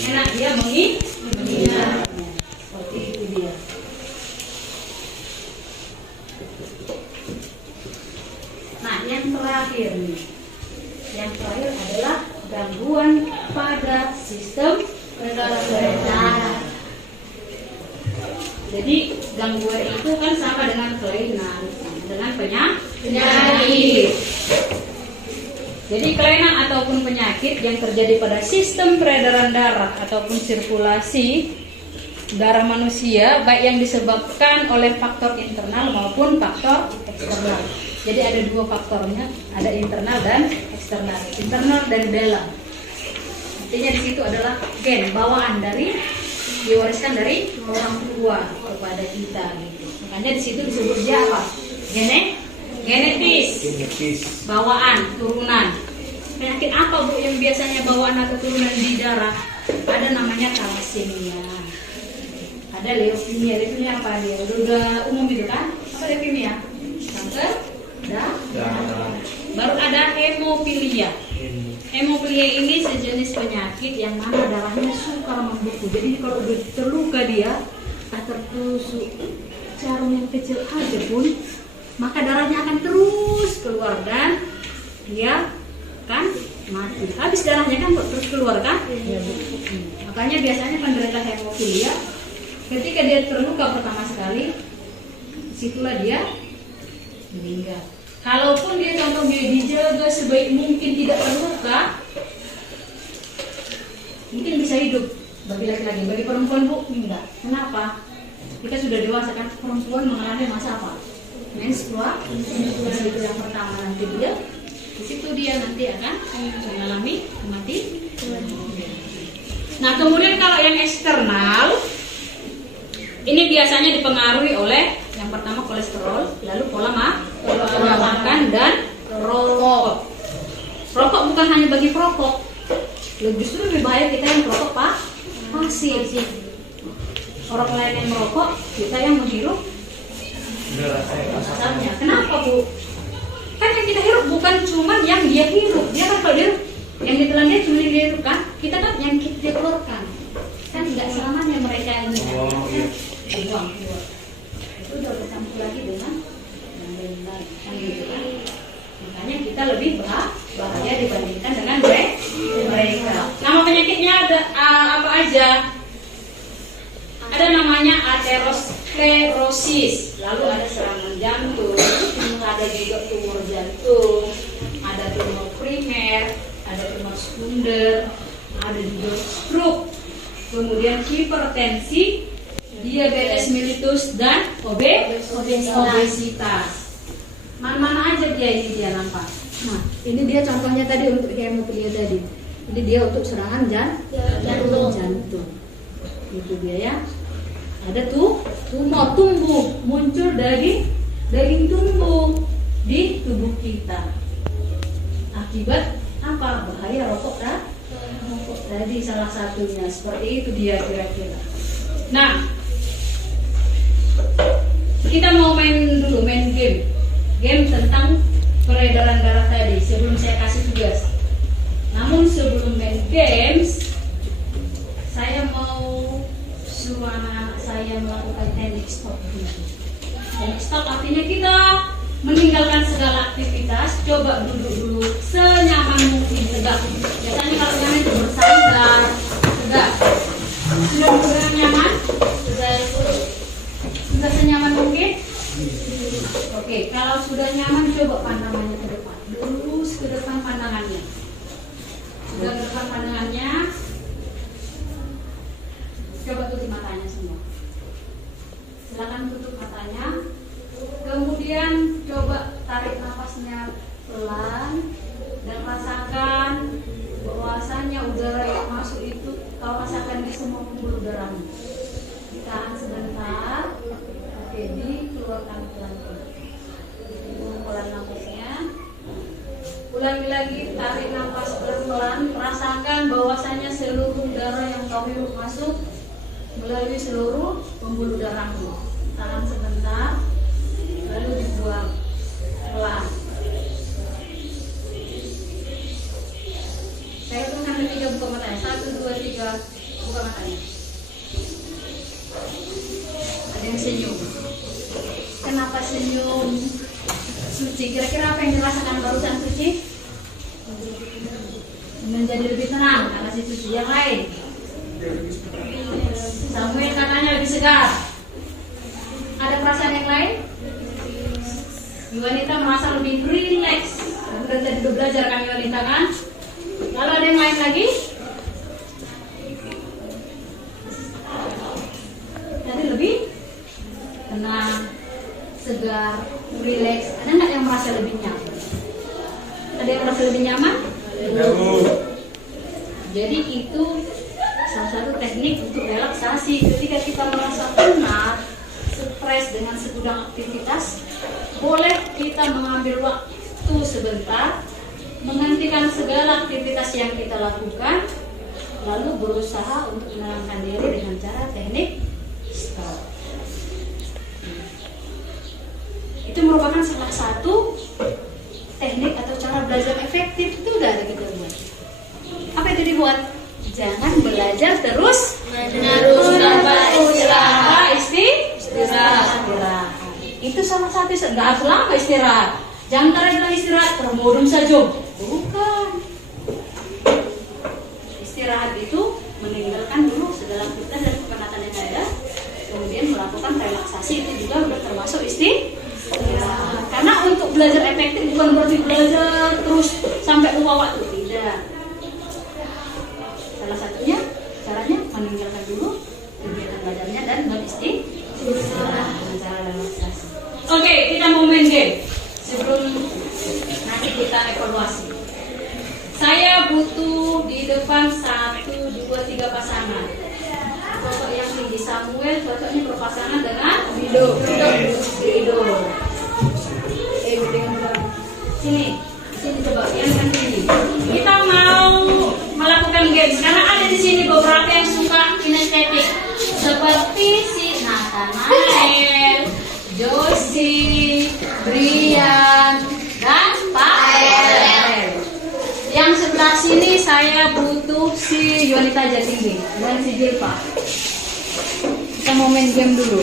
enak dia mengingat. Seperti itu dia. Nah, yang terakhir nih, yang terakhir adalah gangguan pada sistem peredaran darah. Jadi gangguan itu kan sama dengan kelainan, dengan penyakit. Jadi kelainan ataupun penyakit yang terjadi pada sistem peredaran darah ataupun sirkulasi darah manusia, baik yang disebabkan oleh faktor internal maupun faktor eksternal. Jadi ada dua faktornya, ada internal dan eksternal. Internal dan dalam. Artinya di situ adalah gen bawaan dari diwariskan dari orang tua kepada kita gitu. Makanya di situ disebut dia apa? Genetis. Bawaan, turunan. Penyakit apa Bu yang biasanya bawaan atau turunan di darah? Ada namanya thalassemia. Ada leukemia. Leukemia apa dia? Udah umum gitu kan? Apa leukemia? Kanker darah. Baru ada hemofilia. Hemofilia ini sejenis penyakit yang mana darahnya sukar membeku. Jadi kalau udah terluka dia, tertusuk jarum yang kecil aja pun, maka darahnya akan terus keluar dan dia kan mati. Habis darahnya kan terus keluar kan? Makanya biasanya penderita hemofilia ketika dia terluka pertama sekali, situlah dia meninggal. Kalaupun dia contohnya dijaga sebaik mungkin tidak terluka, mungkin bisa hidup. Bagi laki-laki, bagi perempuan Bu, enggak. Kenapa? Kita sudah dewasa kan, perempuan mengalami masa apa? Menstruasi itu yang pertama nanti dia. Di situ dia nanti akan mengalami kematian. Nah kemudian kalau yang eksternal, ini biasanya dipengaruhi oleh yang pertama kolesterol, lalu pola makan dan rokok. Rokok bukan hanya bagi perokok, justru lebih bahaya kita yang perokok pasif. Orang lain yang merokok, kita yang menghirup asapnya. Kenapa Bu? Kan yang kita hirup bukan cuma yang dia hirup. Dia kan kalau dia yang ditelan dia cuma yang dia hirup kan. Kita kan yang kita keluarkan. Kan tidak selamanya mereka ini buang keluar. Itu udah bercampur lagi dengan yang gitu kan. Makanya kita lebih bahaya dibandingkan dengan mereka. Nama penyakitnya ada apa aja? Ada namanya aterosklerosis, lalu ada serangan jantung, ada juga tumor jantung, ada tumor primer, ada tumor sekunder, ada juga stroke, kemudian hipertensi, diabetes mellitus dan obesitas. Mana-mana aja dia nampak. Nah, ini dia contohnya tadi untuk hemofilia tadi. Ini dia untuk serangan jantung. Itu dia ya. Ada tuh tumor tumbuh muncul daging tumbuh di tubuh kita. Akibat apa? Bahaya rokok tadi salah satunya. Seperti itu dia kira-kira. Nah, kita mau main game tentang peredaran darah tadi sebelum saya kasih tugas. Namun sebelum main games, saya mau suruh anak-anak saya melakukan teknik stop dulu. Teknik stop artinya kita meninggalkan segala aktivitas, coba duduk dulu senyaman mungkin, tegak. Biasanya kalau nyaman itu bersandar, tegak. Sudah nyaman? Sudah senyaman mungkin? Oke, kalau sudah nyaman coba pandangannya ke depan. Lurus ke depan pandangannya. Sudah ke depan pandangannya. Coba tutup matanya semua. Silakan tutup matanya. Kemudian coba tarik nafasnya pelan dan rasakan bahwasanya udara yang masuk itu kau rasakan di semua pembuluh darahmu. Ditahan sebentar. Oke, dikeluarkan pelan-pelan. Pelan nafasnya. Ulangi lagi, tarik nafas pelan-pelan. Rasakan bahwasanya seluruh udara yang kau hirup masuk melalui seluruh pembuluh darahmu. Tahan sebentar, lalu dibuang pelan. Saya hitung sampai 3, buka matanya. 1, 2, 3, buka matanya. Ada yang senyum. Kenapa senyum? Suci, kira-kira apa yang dirasakan barusan Suci? Menjadi lebih tenang karena si Suci. Yang lain? Samuel katanya lebih segar. Ada perasaan yang lain? Wanita merasa lebih rileks. Sudah tadi udah belajar kan wanita kan? Lalu ada yang lain lagi? Tadi lebih tenang, segar, rileks. Ada nggak yang merasa lebih nyaman? Ada yang merasa lebih nyaman? Jadi itu salah satu teknik untuk relaksasi. Ketika kita merasa penat, stres dengan segudang aktivitas, boleh kita mengambil waktu sebentar, menghentikan segala aktivitas yang kita lakukan, lalu berusaha untuk menenangkan diri dengan cara teknik stop. Itu merupakan salah satu teknik atau cara belajar efektif. Itu udah ada kita buat. Apa itu dibuat? Jangan belajar terus Menerus tanpa istirahat. Istirahat. Itu salah satu. Nggak harus lama istirahat. Jangan bilang istirahat termodum saja. Bukan. Istirahat itu meninggalkan dulu segala aktivitas dan kepenatan yang ada, kemudian melakukan relaksasi. Itu juga sudah termasuk istirahat. Karena untuk belajar efektif bukan berarti belajar terus sampai lupa waktu. Tidak. Salah satunya caranya meninggalkan dulu kegiatan belajarnya dan beristirahat dengan cara relaksasi. Oke, kita mau main game. Sebelum nanti kita evaluasi, saya butuh di depan 1, 2, 3 pasangan. Sosok yang tinggi Samuel cocoknya berpasangan dengan Wido. Sini coba yang tinggi. Kita mau melakukan game karena ada di sini beberapa yang suka kinestetik seperti si Nathanael, Josie, Brian, dan Pak Erel. Yang sebelah sini saya butuh si Yonita Jatinggi dan si Jilpa. Kita mau main game dulu.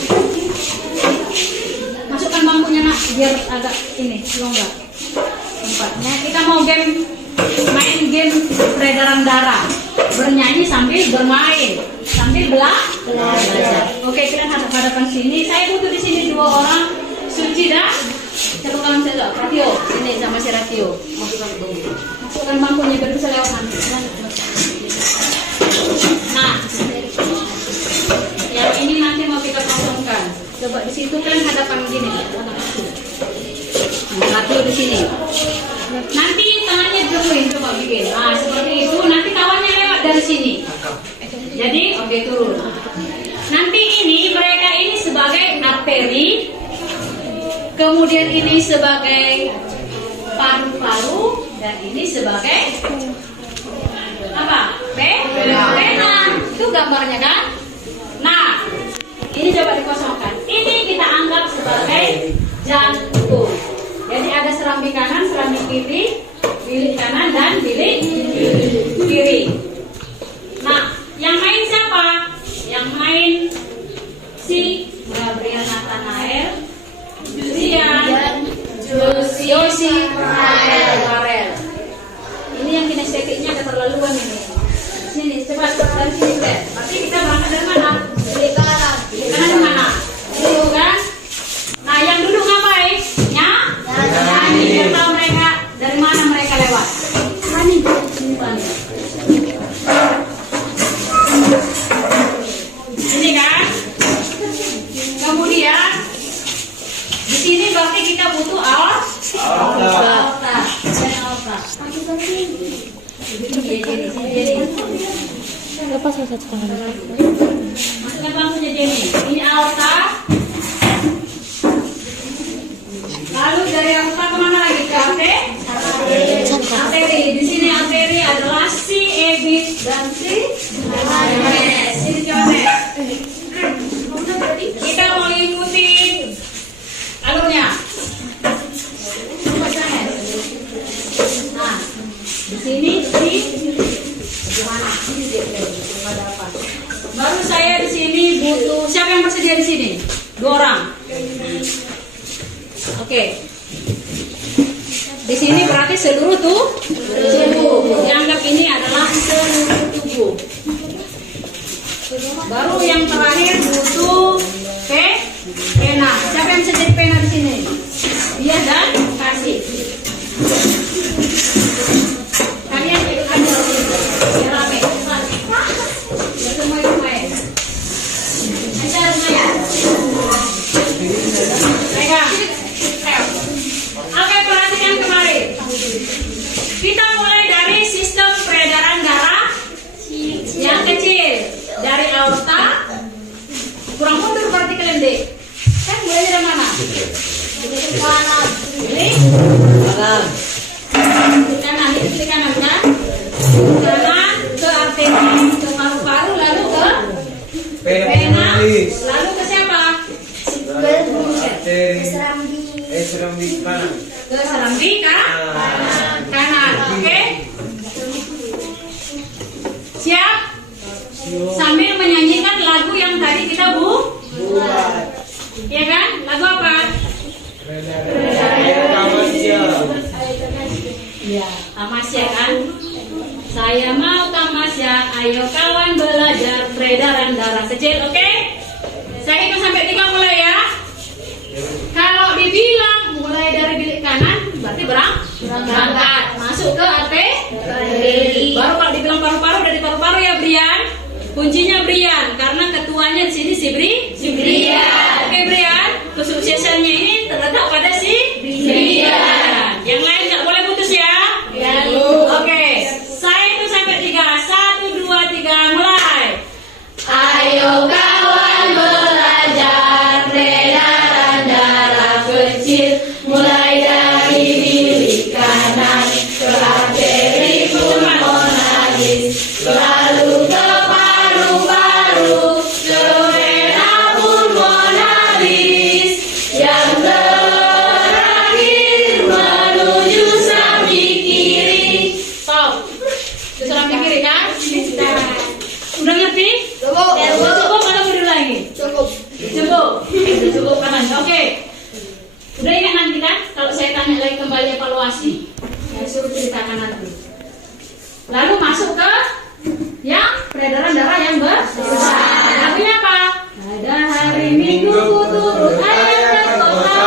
Masukkan bangkunya nak biar agak ini longgar tempatnya. Kita mau main game peredaran darah, bernyanyi sambil bermain, sambil belajar. Oke, kita hadap-hadapan sini. Saya butuh di sini 2 orang, Suci dan siapa kawan saya? Ratio. Sini sama si Ratio. Masukkan bangkunya biar bisa lewat nanti. Nah, yang ini nanti mau kita kosongkan. Coba di situ kan hadapan gini. Ratio di sini. Nanti tangannya duluin, coba bikin. Nah, seperti itu. Nanti kawannya lewat dari sini. Jadi, oke, turun. Nanti mereka ini sebagai arteri, kemudian ini sebagai paru-paru, dan ini sebagai apa? Vena. Itu gambarnya kan? Nah, ini coba dikosongkan. Ini kita anggap sebagai jantung. Jadi ada serambi kanan, serambi kiri, bilik kanan dan bilik kiri. Nah, yang main siapa? Yang main si Gabriel Nathanael, Julian, Josi Farel. Ini yang kinestetiknya keterlaluan ini. Sini, cepat dari sini deh. Berarti kita berangkat dari mana? Bilik kanan. Bilik kanan di mana? Dulu kan? Nah, yang duduk ngapain? Nyanyi. Biar tahu mereka dari mana mereka lewat. Ini kan? Kemudian di sini berarti kita butuh aorta. Lepas saya sekarang. Masukkan langsung aja ini aorta. Lalu dari aorta kemana lagi? Ke arteri. Di sini arteri adalah si ebis dan si Johannes. Sini Johannes. Kita mau ikutin alurnya. Nah, di sini si Johannes. Baru saya di sini butuh siapa yang bersedia di sini? 2 orang. Oke. Di sini berarti seluruh tubuh. Dianggap ini adalah seluruh tubuh. Baru yang terakhir butuh pena. Siapa yang bisa jadi pena di sini? Dia dan kasih. Kalian ikut aja biar rame. Biar semua ikut main. Aja lumayan. Pegang. Oke, perhatikan kemarin. Kita mulai dari sistem peredaran darah yang kecil. Dari aorta. Kurang mundur berarti kalian deh. Kan mulai dari mana? Kanan. Ini? Kanan. Itu di kanan kan? Kanan ke arteri, ke paru-paru, lalu ke pena, lalu ke siapa? Serambi kanan. Ke serambi kanan. Oke? Siap? Sambil menyanyikan lagu yang tadi kita buat. Iya kan? Lagu apa? Iya, tamasya kan? Saya mau tamasya, ayo kawan belajar peredaran darah kecil, oke? Saya hitung sampai 3 mulai ya. Kalau dibilang mulai dari bilik kanan, berarti berangkat. Masuk ke arteri. Baru kalau dibilang paru-paru, dari paru-paru ya Brian. Kuncinya Brian, karena ketuanya di sini si Brian. Oke Brian, kesuksesannya ini terletak pada si Brian. Yang lain nggak boleh putus ya. Oke, saya itu sampai 3. 1, 2, 3, mulai. Ayo kawan belajar peredaran darah kecil, mulai dari bilik kanan ke arteri pulmonalis, lalu ke paru-paru, ke vena pulmonalis, yang terakhir menuju serambi kiri. Stop. Itu serambi kiri kan? Udah ngerti? Cukup atau mau diulangi? Cukup kanan. Oke. Udah ingat nanti kan? Kalau saya tanya lagi kembali evaluasi, saya suruh ceritakan nanti. Lalu masuk ke yang peredaran darah yang besar. Artinya apa? Pada hari Minggu turut ayah ke kota.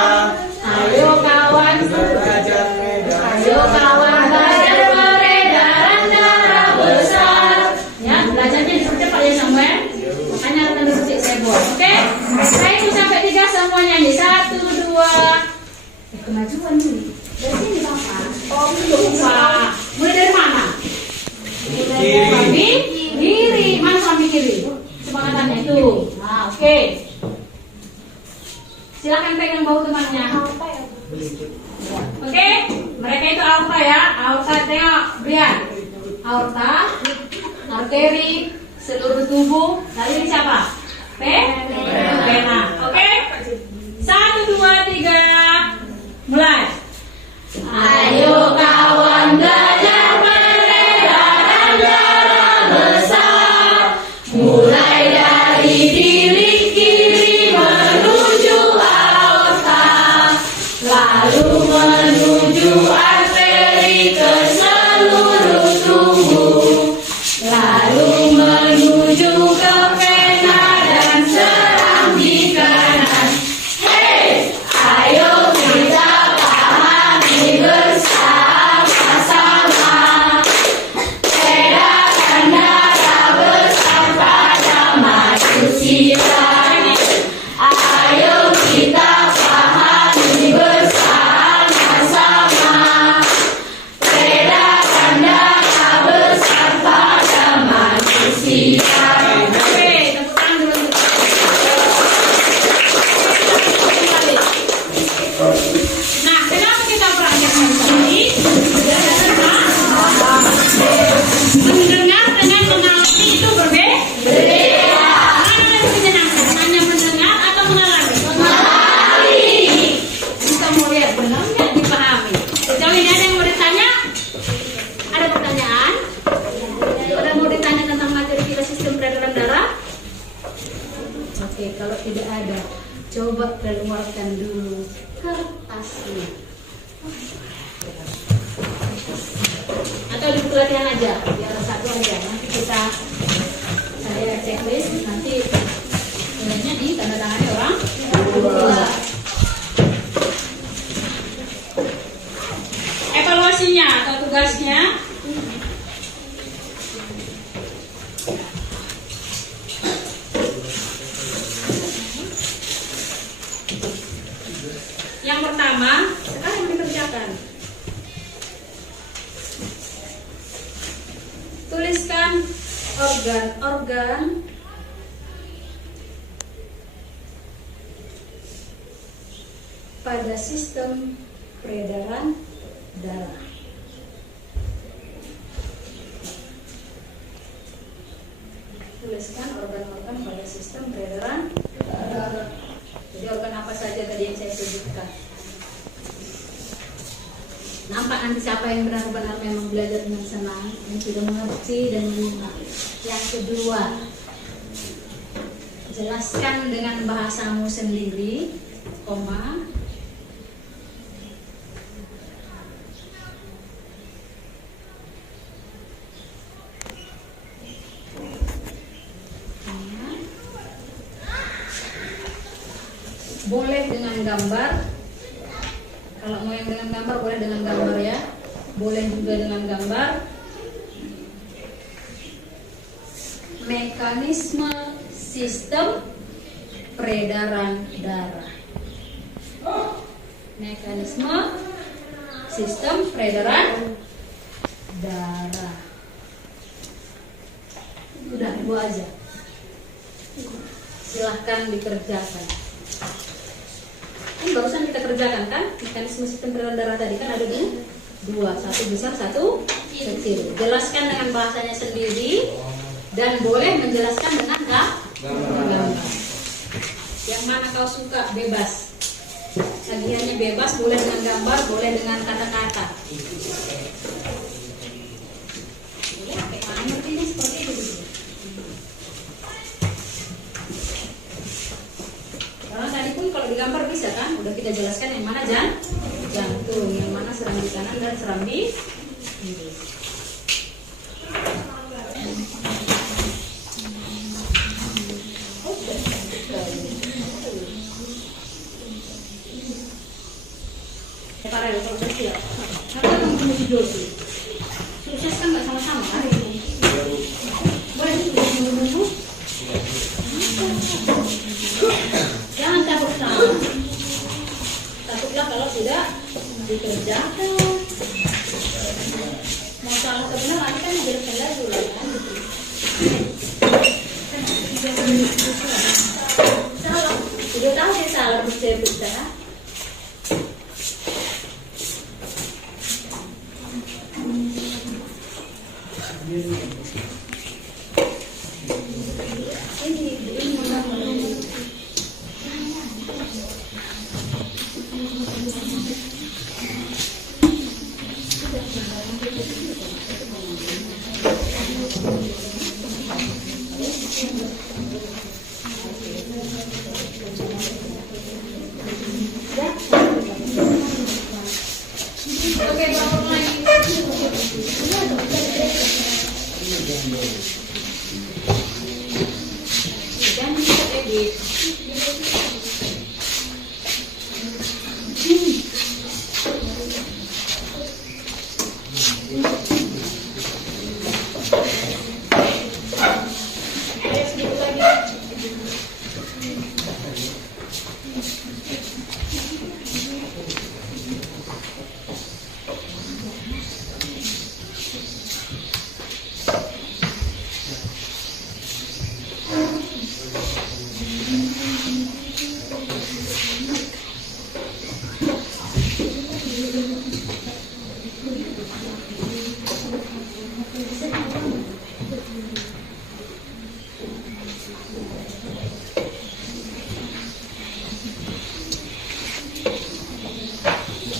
Ayo kawan belajar peredaran darah besar. Ya, belajarnya dipercepat ya Samuel. Makanya tanda kutip saya buat. Oke? Saya itu sampai 3 semua nyanyi. 1, 2. Kemajuan dulu. Dari sini Bapak. Oh, lupa. Mulai dari mana? Kiri. Mana sampai kiri? Semangatannya itu. Nah, oke. Silakan pegang bau temannya. Oke? Mereka itu aorta ya. Aorta, tengok Brian. Aorta, arteri, seluruh tubuh. Lalu ini siapa? Pena. Oke? 1, 2, 3. lalu menuju arteri ke seluruh tubuh, lalu menuju ke vena dan serambi kanan. Hei, ayo kita pahami bersama-sama. Bedakan darah besar pada manusia. Ayo kita pahami bersama-sama. Bedakan darah besar pada manusia. Oke, tepuk tangan dulu. Nah, kenapa kita praktekkan tadi? Mendengar dengan mengalami itu berbeda. Mana yang menyenangkan? Hanya mendengar atau mengalami? Mengalami. Kita mau lihat benar nggak dipahami. Sejauh ini ada yang mau ditanya? Ada pertanyaan? Ada mau ditanya tentang materi kita sistem peredaran darah? Oke, kalau tidak ada, coba keluarkan dulu kertasnya. Atau di buku latihan aja, biar satu aja. Nanti saya checklist, nanti nilainya di tanda tangani orang tua. Evaluasinya atau tugasnya, yang pertama sekarang dikerjakan. Tuliskan organ-organ pada sistem peredaran darah. Tuliskan organ-organ pada sistem peredaran darah. Jadi organ apa saja tadi yang saya sebutkan. Nampak nanti siapa yang benar-benar memang belajar dengan senang, yang sudah mengerti dan menyimak. Yang kedua, jelaskan dengan bahasamu sendiri, koma. Boleh dengan gambar. Kalau mau yang dengan gambar boleh dengan gambar ya. Boleh juga dengan gambar. Mekanisme sistem peredaran darah. Mekanisme sistem peredaran darah. Udah, dua aja. Silahkan dikerjakan. Ini barusan kita kerjakan kan, mekanisme sistem peredaran darah tadi kan ada dua, satu besar, satu kecil. Jelaskan dengan bahasanya sendiri dan boleh menjelaskan dengan gambar. Yang mana kau suka bebas. Bagiannya bebas, boleh dengan gambar, boleh dengan kata-kata. Ini seperti itu. Karena tadi pun kalau digambar bisa kan, udah kita jelaskan yang mana jantung, yang mana serambi kanan dan serambi kiri. Para proses ya, karena kamu tidur sih, sukses kan nggak sama-sama kan? Boleh dulu. Jangan takut salah. Takutlah kalau tidak dikerjakan. Mau salah sebenarnya nanti kan dijelaskan dulu kan. Salah, sudah tahu dia salah bersebut.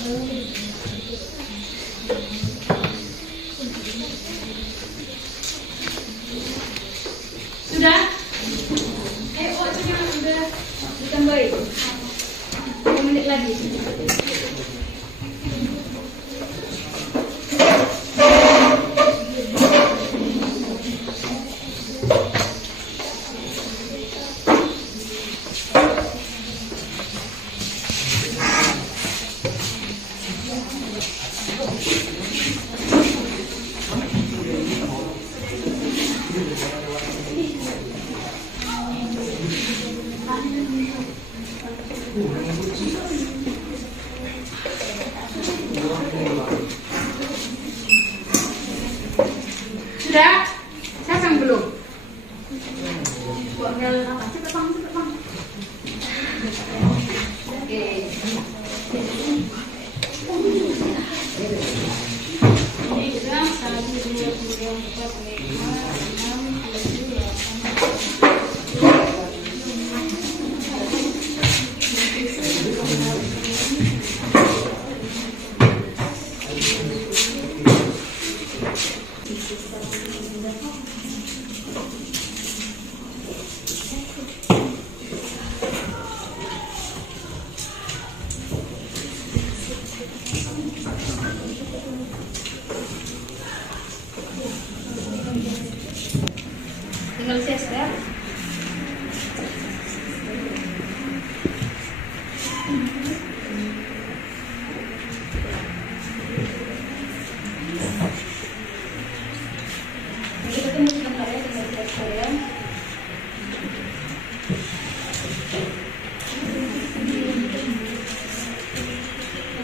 Sudah? Waktunya udah ditambahin. 2 menit lagi. Sudah? Pasang belum? Cepet bang. Oke. Ini sudah 1, 2, 3, 4, 5, 6, 7. Tinggal sister. Kita tunggu sebentar ya, tinggal sister ya.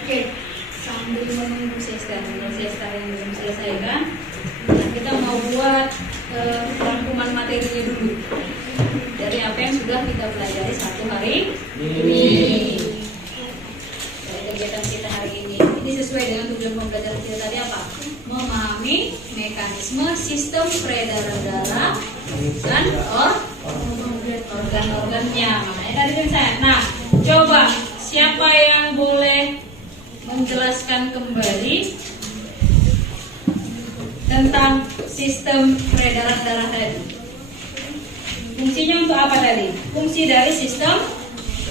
Oke, sambil menunggu sister yang belum selesaikan, kita mau buat rangkuman materinya dulu dari apa yang sudah kita pelajari 1 hari ini. Dari kegiatan kita hari ini, ini sesuai dengan tujuan pembelajaran kita tadi apa? Memahami mekanisme sistem peredaran darah dan organ-organnya. Makanya tadi kan saya. Nah, coba siapa yang boleh menjelaskan kembali tentang sistem peredaran darah tadi? Fungsinya untuk apa tadi? Fungsi dari sistem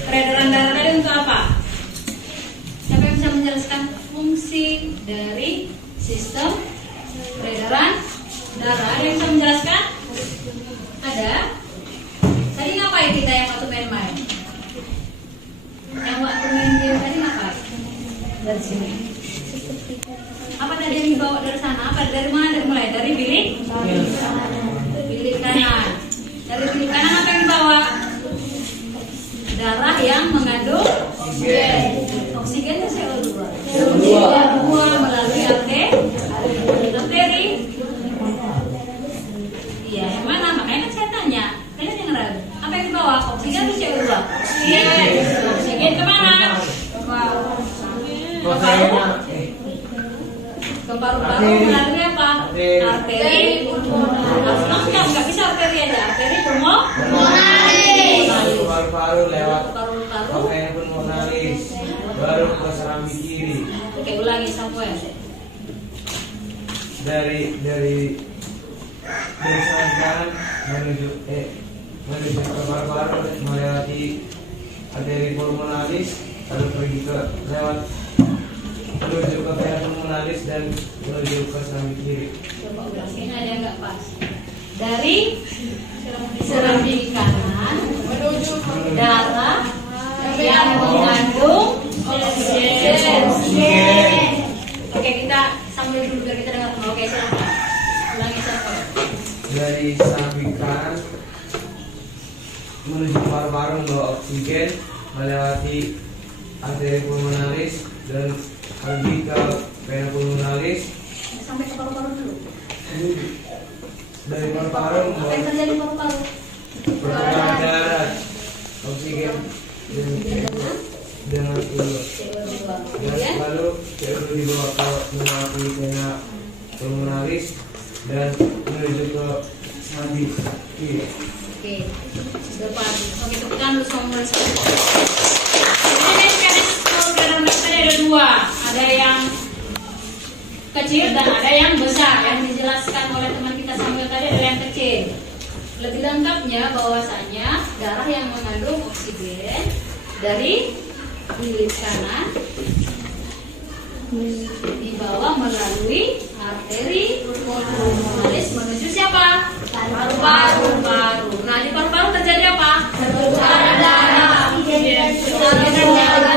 peredaran darah tadi untuk apa? Siapa yang bisa menjelaskan fungsi dari sistem peredaran darah? Ada yang bisa menjelaskan? Ada? Tadi ngapain kita yang waktu main-main? Yang waktu main game tadi ngapain? Dari sini. Apa tadi yang dibawa dari sana? Apa dari mana? Mulai dari bilik kanan. Dari bilik kanan apa yang dibawa? Darah yang mengandung oksigen. Oksigennya CO2. CO2 melalui arteri. Iya, yang mana? Makanya kan saya tanya. Kalian yang ragu. Apa yang dibawa? Oksigen atau CO2? Oksigen kemana? Ke paru-paru melalui apa? Arteri. Nggak bisa arteri aja. Arteri pulmonalis. Paru-paru lewat Paru-paru. vena pulmonalis, baru ke serambi kiri. Oke, ulangi Samuel. Dari samping kanan menuju ke paru-paru melewati arteri pulmonalis, lalu pergi ke lewat menuju ke vena pulmonalis dan menuju ke serambi kiri. Coba ulang, ini ada nggak pas? Dari serambi kanan menuju darah yang mengandung oksigen. Oke, kita sambil dulu biar kita dengar. Oke, silakan. Ulangi Samuel. Dari samping kanan menuju paru-paru membawa oksigen melewati arteri pulmonalis dan pergi ke vena pulmonalis. Sampai ke paru-paru dulu. Dari paru-paru Apa yang membawa terjadi paru-paru? pertukaran darah oksigen dengan CO2. Dan lalu CO2 dibawa ke melewati vena pulmonalis dan menuju ke serambi kiri. Oke, depan. Oke, tekan dulu semua. Ini mekanisme peredaran darah tadi ada 2. kecil dan ada yang besar. Yang dijelaskan oleh teman kita Samuel tadi adalah yang kecil. Lebih lengkapnya bahwasanya darah yang mengandung oksigen dari bilik kanan dibawa melalui arteri pulmonalis menuju siapa? Paru-paru. Nah, di paru-paru terjadi apa? Pertukaran darah.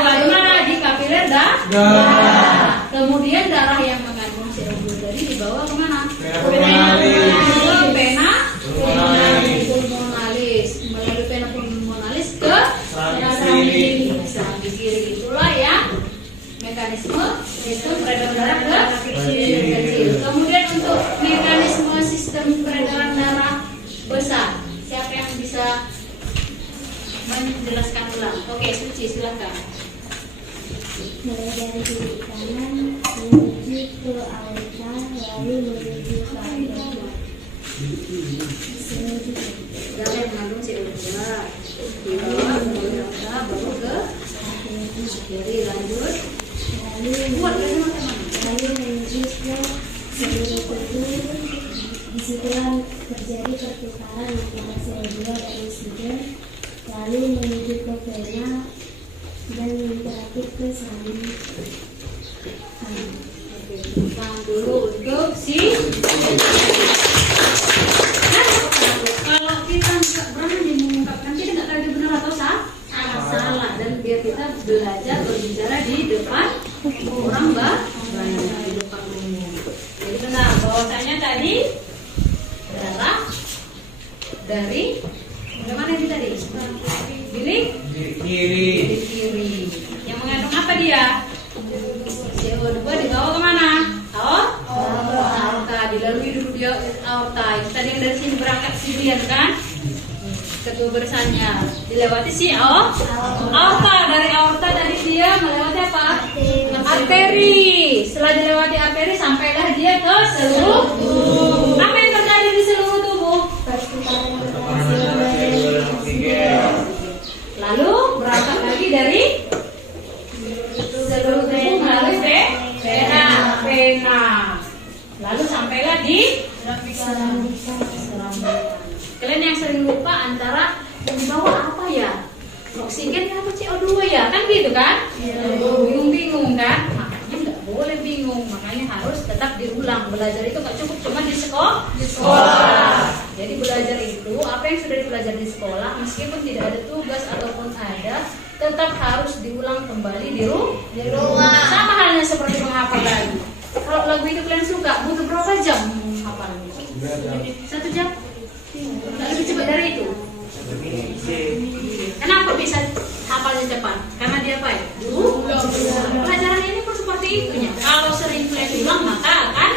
Bagaimana di kapiler darah? Kemudian darah yang mengandung CO2 tadi dibawa kemana? Ke pena pulmonalis. Melalui pena pulmonalis ke selang di kiri. Itulah ya mekanisme sistem peredaran darah ke kecil. Kemudian untuk mekanisme sistem peredaran darah besar, siapa yang bisa menjelaskan ulang? Oke, Suci silakan. Mulai dari kiri kanan menuju ke aorta, lalu menuju ke aorta. Darah yang mengandung CO2 dibawa ke aorta, baru ke kiri, lanjut. Lalu menuju ke seluruh tubuh. Disitulah terjadi pertukaran antara CO2 dan oksigen, lalu menuju ke vena dan interaktif ke saluran. Tahan dulu untuk si. Kalau kita nggak berani mengungkapkan, kita nggak tahu benar atau salah, dan biar kita belajar berbicara di depan orang banyak, di depan umum. Jadi benar bahwasanya tadi darah dari bagaimana ini tadi? Bilik kiri. Yang mengandung apa dia? CO2 dibawa kemana? Aorta. Dilalui dulu dia aorta. Itu tadi yang dari sini berangkat silian kan? Kedua bersanya dilewati si aorta. Dari aorta tadi dia melewati apa? Arteri. Setelah dilewati arteri sampailah dia ke seluruh tubuh. Apa yang terjadi di seluruh tubuh? Lalu berangkat lagi dari seluruh tubuh melalui vena. Lalu sampailah di selambungan. Kalian yang sering lupa antara membawa apa ya? Oksigen atau CO2 ya? Kan gitu kan? Bingung-bingung kan? Makanya nggak boleh bingung. Makanya harus tetap diulang. Belajar itu nggak cukup cuma di sekolah. Jadi belajar itu apa yang sudah dipelajari di sekolah, meskipun tidak ada tugas ataupun ada, tetap harus diulang kembali di rumah. Sama halnya seperti menghafal lagu. Kalau lagu itu kalian suka, butuh berapa jam menghafalnya? 1 jam? Nggak lebih cepat dari itu. Kenapa bisa hafalnya cepat? Karena dia apa ya? Pelajaran ini pun seperti itunya. Kalau sering kalian ulang maka akan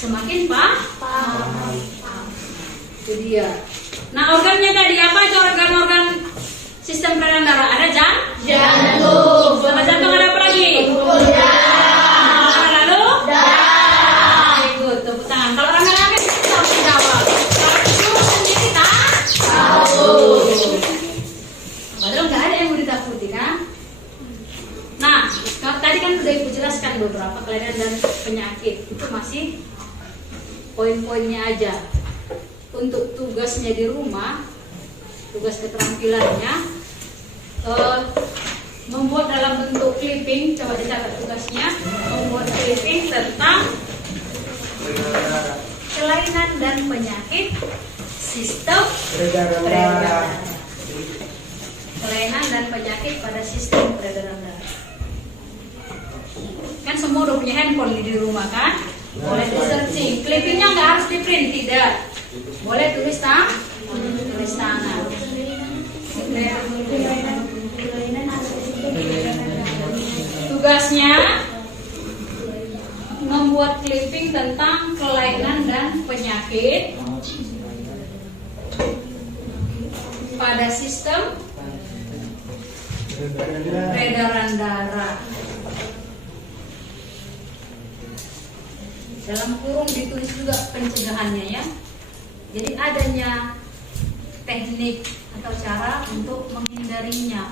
semakin paham. Itu dia. Nah, organnya tadi apa itu organ-organ sistem peredaran darah? Ada jantung. Setelah jantung ada apa lagi? Lalu darah. Ikut tepuk tangan. Kalau rame-rame harus dijawab. Kalau itu sendiri tahu. Padahal nggak ada yang mau ditakuti kan? Nah, tadi kan sudah Ibu jelaskan beberapa kelainan dan penyakit. Itu masih poin-poinnya aja. Untuk tugasnya di rumah, tugas keterampilannya membuat dalam bentuk clipping. Coba dicatat tugasnya, membuat clipping tentang kelainan dan penyakit sistem peredaran darah. Kelainan dan penyakit pada sistem peredaran darah. Kan semua udah punya handphone di rumah kan? Boleh di searching. Clippingnya nggak harus di print, tidak. Boleh tulis tangan. Tugasnya membuat clipping tentang kelainan dan penyakit pada sistem peredaran darah. Dalam kurung ditulis juga pencegahannya ya. Jadi adanya teknik atau cara untuk menghindarinya.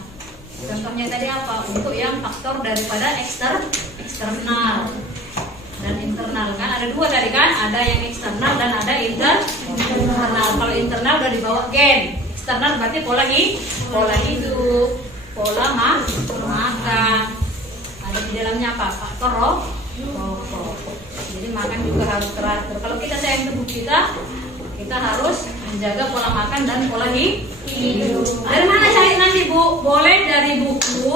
Contohnya tadi apa? Untuk yang faktor daripada eksternal. dan internal kan, ada dua tadi kan, ada yang eksternal dan ada internal. Kalau internal udah dibawa gen, eksternal berarti pola hidup, pola makan, ada di dalamnya apa? Faktor rokok. Jadi makan juga harus teratur. Kalau kita sayang tubuh kita harus menjaga pola makan dan pola hidup. Dari mana cari nanti Bu? Boleh dari buku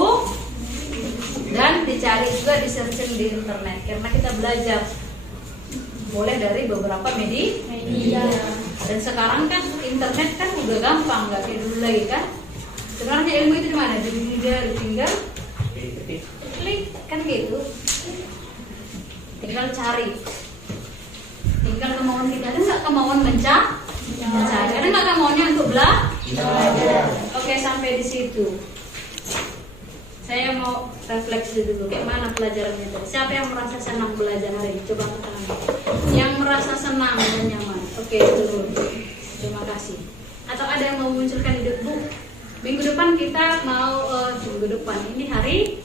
dan dicari juga di searching di internet karena kita belajar. Boleh dari beberapa media. Dan sekarang kan internet kan udah gampang, nggak kayak dulu lagi kan. Sebenarnya ilmu itu di mana? Tinggal klik kan gitu. Tinggal cari. Tinggal kemauan kita, ada nggak kemauan mencari? Ada nggak kemauannya untuk belajar? Oke, sampai di situ. Saya mau refleksi dulu, kayak mana pelajarannya tadi. Siapa yang merasa senang belajar hari ini? Coba angkat tangan. Yang merasa senang dan nyaman. Oke, dulu. Terima kasih. Atau ada yang mau memunculkan ide, Bu? Minggu depan kita mau minggu depan ini hari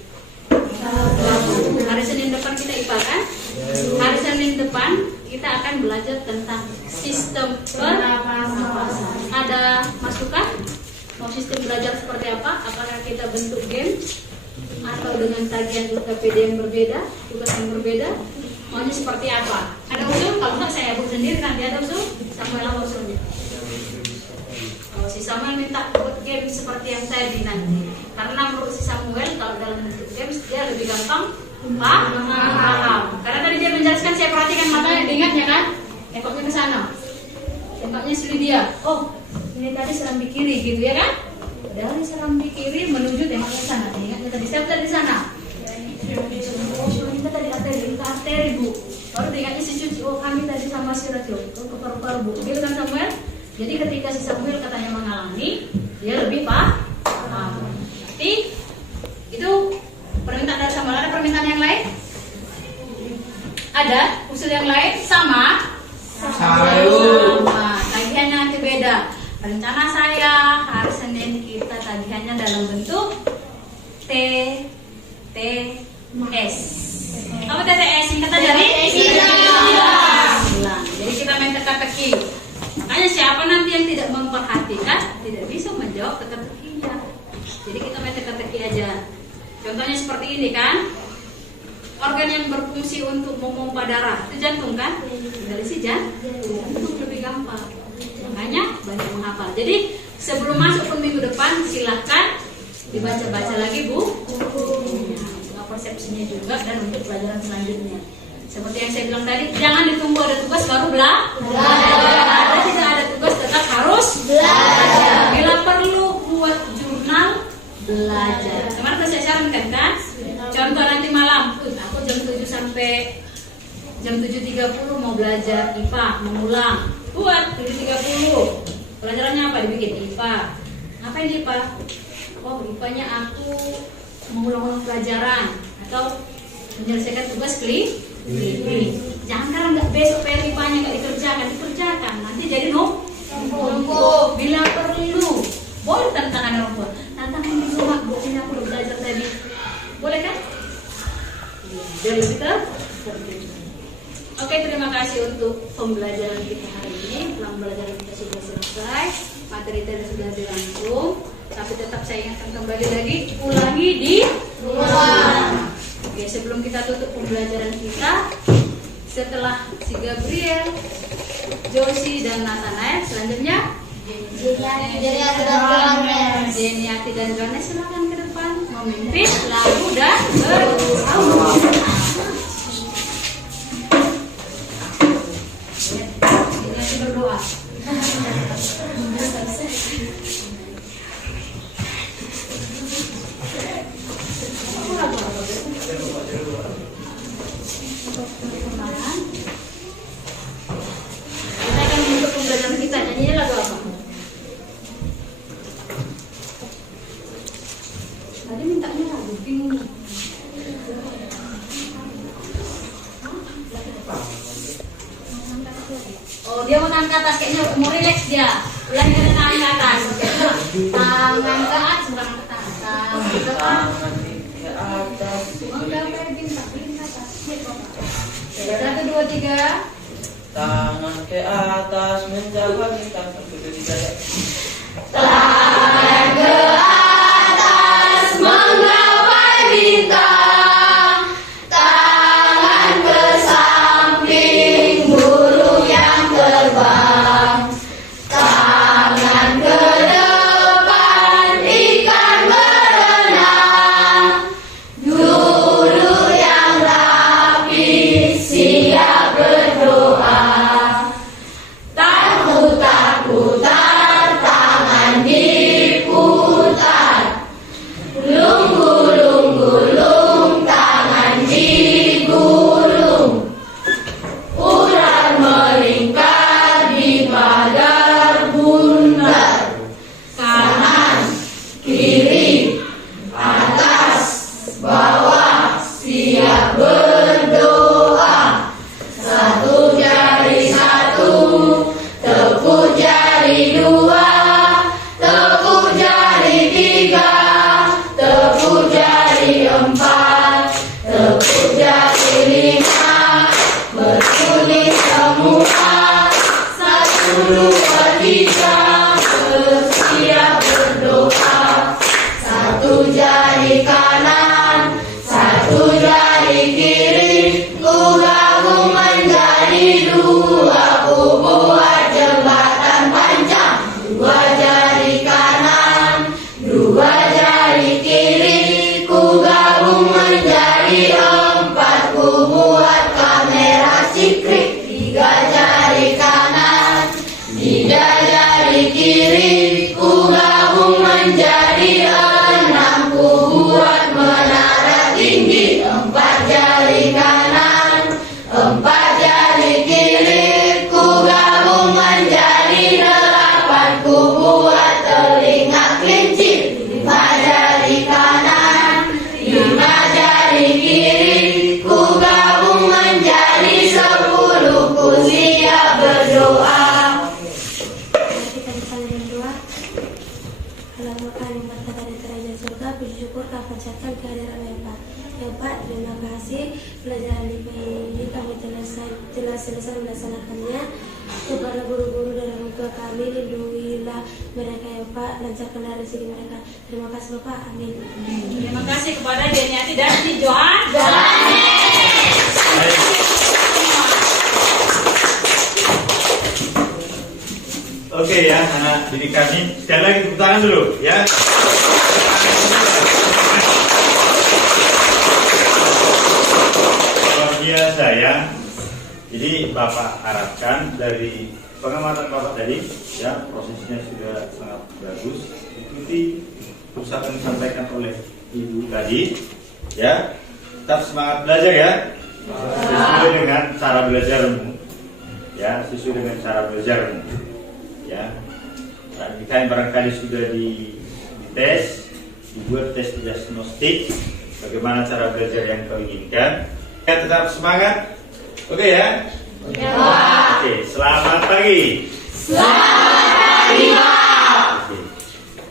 Senin depan kita IPA kan? Hari Senin depan kita akan belajar tentang sistem pernapasan. Ada masukan? Mau sistem belajar seperti apa? Apakah kita bentuk game atau dengan tagihan UKPD yang berbeda, tugas yang berbeda? Maunya seperti apa? Ada usul? Kalau enggak saya buat sendiri, nanti ada usul. Samuel apa usulnya? Kalau si Samuel minta buat game seperti yang tadi nanti. Karena menurut si Samuel kalau dalam bentuk games dia lebih gampang paham. Karena tadi dia menjelaskan, saya perhatikan matanya, diingatnya kan? Tengoknya ke sana. Tengoknya sini dia. Oh, ini tadi seram di kiri gitu ya kan? Dari seram di kiri menuju tengok ke sana. Ingatnya tadi siapa tadi di sana? Kita tadi arteri Bu. Baru diingatnya si cuci. Oh, kami tadi sama si Rachel ke paru-paru Bu. Gitu kan Samuel? Jadi ketika si Samuel katanya mengalami, dia lebih paham. Nanti itu permintaan dari Samuel. Ada permintaan yang lain? Ada usul yang lain? Sama. Tagihannya nanti beda. Rencana saya hari Senin kita tagihannya dalam bentuk TTS. Apa TTS? Singkatan dari silang. Jadi kita main teka-teki. Makanya siapa nanti yang tidak memperhatikan tidak bisa menjawab teka-tekinya. Jadi kita main teka-teki aja. Contohnya seperti ini kan. Organ yang berfungsi untuk memompa darah itu jantung kan? Dari si jantung lebih gampang. Makanya banyak menghafal. Jadi sebelum masuk ke minggu depan silahkan dibaca-baca lagi Bu. Persepsinya juga dan untuk pelajaran selanjutnya. Seperti yang saya bilang tadi, jangan ditunggu ada tugas baru belajar. Kalau tidak ada tugas tetap harus belajar. Bila perlu buat jurnal belajar. Kemarin saya sarankan kan? Contoh nanti malam, aku jam 7 sampai jam 7.30 mau belajar IPA, mengulang. Buat 7.30. Pelajarannya apa? Dibikin IPA. Ngapain di IPA? Oh, IPA-nya aku mengulang-ulang pelajaran atau menyelesaikan tugas klik. Jangan karena nggak besok PR IPA-nya nggak dikerjakan. Nanti jadi numpuk. Bila perlu, boleh tantangan orang tua. Tantangan di rumah, ini aku udah belajar tadi. Boleh kan? Jadi kita. Oke, terima kasih untuk pembelajaran kita hari ini. Pembelajaran kita sudah selesai. Materi tadi sudah dirangkum. Tapi tetap saya ingatkan kembali lagi, ulangi di rumah. Oke, sebelum kita tutup pembelajaran kita, setelah si Gabriel, Josie dan Nathanael, selanjutnya Jeniati dan Johannes silakan ke depan memimpin lagu dan berdoa. Jeniati berdoa. Kita akan untuk pembelajaran kita, nyanyinya lagu apa? Tadi mintanya lagu bingung. Oh, dia mau angkat atas, kayaknya mau relax dia. Ulangi dengan tangan ke atas. Tangan ke atas, bukan ke atas. Tangan ke atas. Enggak, kayak bintang ke atas. 1, 2, 3. Tangan ke atas menjaga bintang tertutup di dada. Tangan ke atas menggapai bintang, tangan ke samping burung yang terbang, tangan ke depan ikan berenang, guru yang rapi siap berdoa. Putar-putar tangan diputar, gulung-gulung tangan digulung, ular melingkar di pagar bundar, kanan kiri atas bawah siap berdoa. Satu jari satu, tepuk jari dua, tepuk jari tiga, tepuk jari empat, tepuk jari lima, bertulis semua. 1, 2, 3, bersiap berdoa. Satu jari kanan, satu jari kiri, ku gabung menjadi dua, ku buat jembatan panjang. 2 jari kanan, 2 jari kiri, ku gabung menjadi 4, ku buat kamera cikrik. 3 jari kanan, 3 jari kiri, ku gabung menjadi 6, ku buat menara tinggi. 4 jari kanan, 4 jari kiri, ku gabung menjadi 8, ku buat telinga kelinci. 5 jari kanan, 5 jari kiri, ku gabung menjadi 10, ku siap berdoa. Kita dipanggil doa. Alamak kami berkata dari kerajaan surga, puji syukur kau panjatkan kehadiran Bapak. Bapak, terima kasih pelajaran IPA ini kami telah selesai melaksanakannya. Kepada guru-guru dan orang tua kami, lindungilah mereka ya Pak, lancarkanlah rezeki mereka. Terima kasih Bapak, amin. Terima kasih kepada Deniati dan si Johan. Oke ya, anak didik kami, sekali lagi tepuk tangan dulu ya. Luar biasa ya. Jadi Bapak harapkan dari pengamatan Bapak tadi, ya prosesnya sudah sangat bagus. Ikuti usaha yang disampaikan oleh Ibu tadi, ya. Tetap semangat belajar ya, sesuai dengan cara belajarmu, ya sesuai dengan cara belajarmu, ya. Nah, jika barangkali sudah dites, dibuat tes diagnostik, bagaimana cara belajar yang kau inginkan. Ya, tetap semangat. Oke ya? Ya. Oke, selamat pagi. Selamat pagi, Pak. Oke,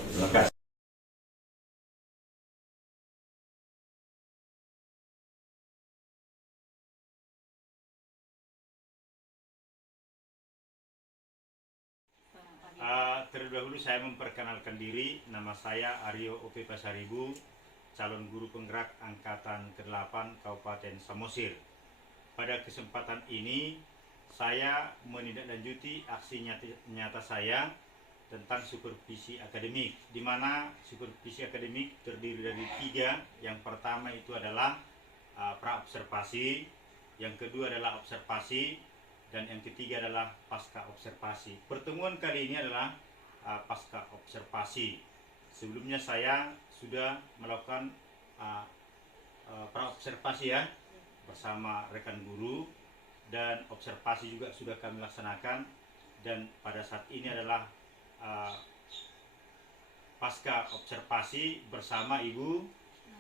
terima kasih. Terlebih dahulu saya memperkenalkan diri. Nama saya Aryo OP Pasaribu, calon guru penggerak Angkatan ke-8 Kabupaten Samosir. Pada kesempatan ini saya menindaklanjuti aksi nyata saya tentang supervisi akademik, di mana supervisi akademik terdiri dari 3. Yang pertama itu adalah pra-observasi, yang kedua adalah observasi, dan yang ketiga adalah pasca observasi. Pertemuan kali ini adalah pasca observasi. Sebelumnya saya sudah melakukan pra-observasi ya bersama rekan guru, dan observasi juga sudah kami laksanakan, dan pada saat ini adalah pasca observasi bersama Ibu.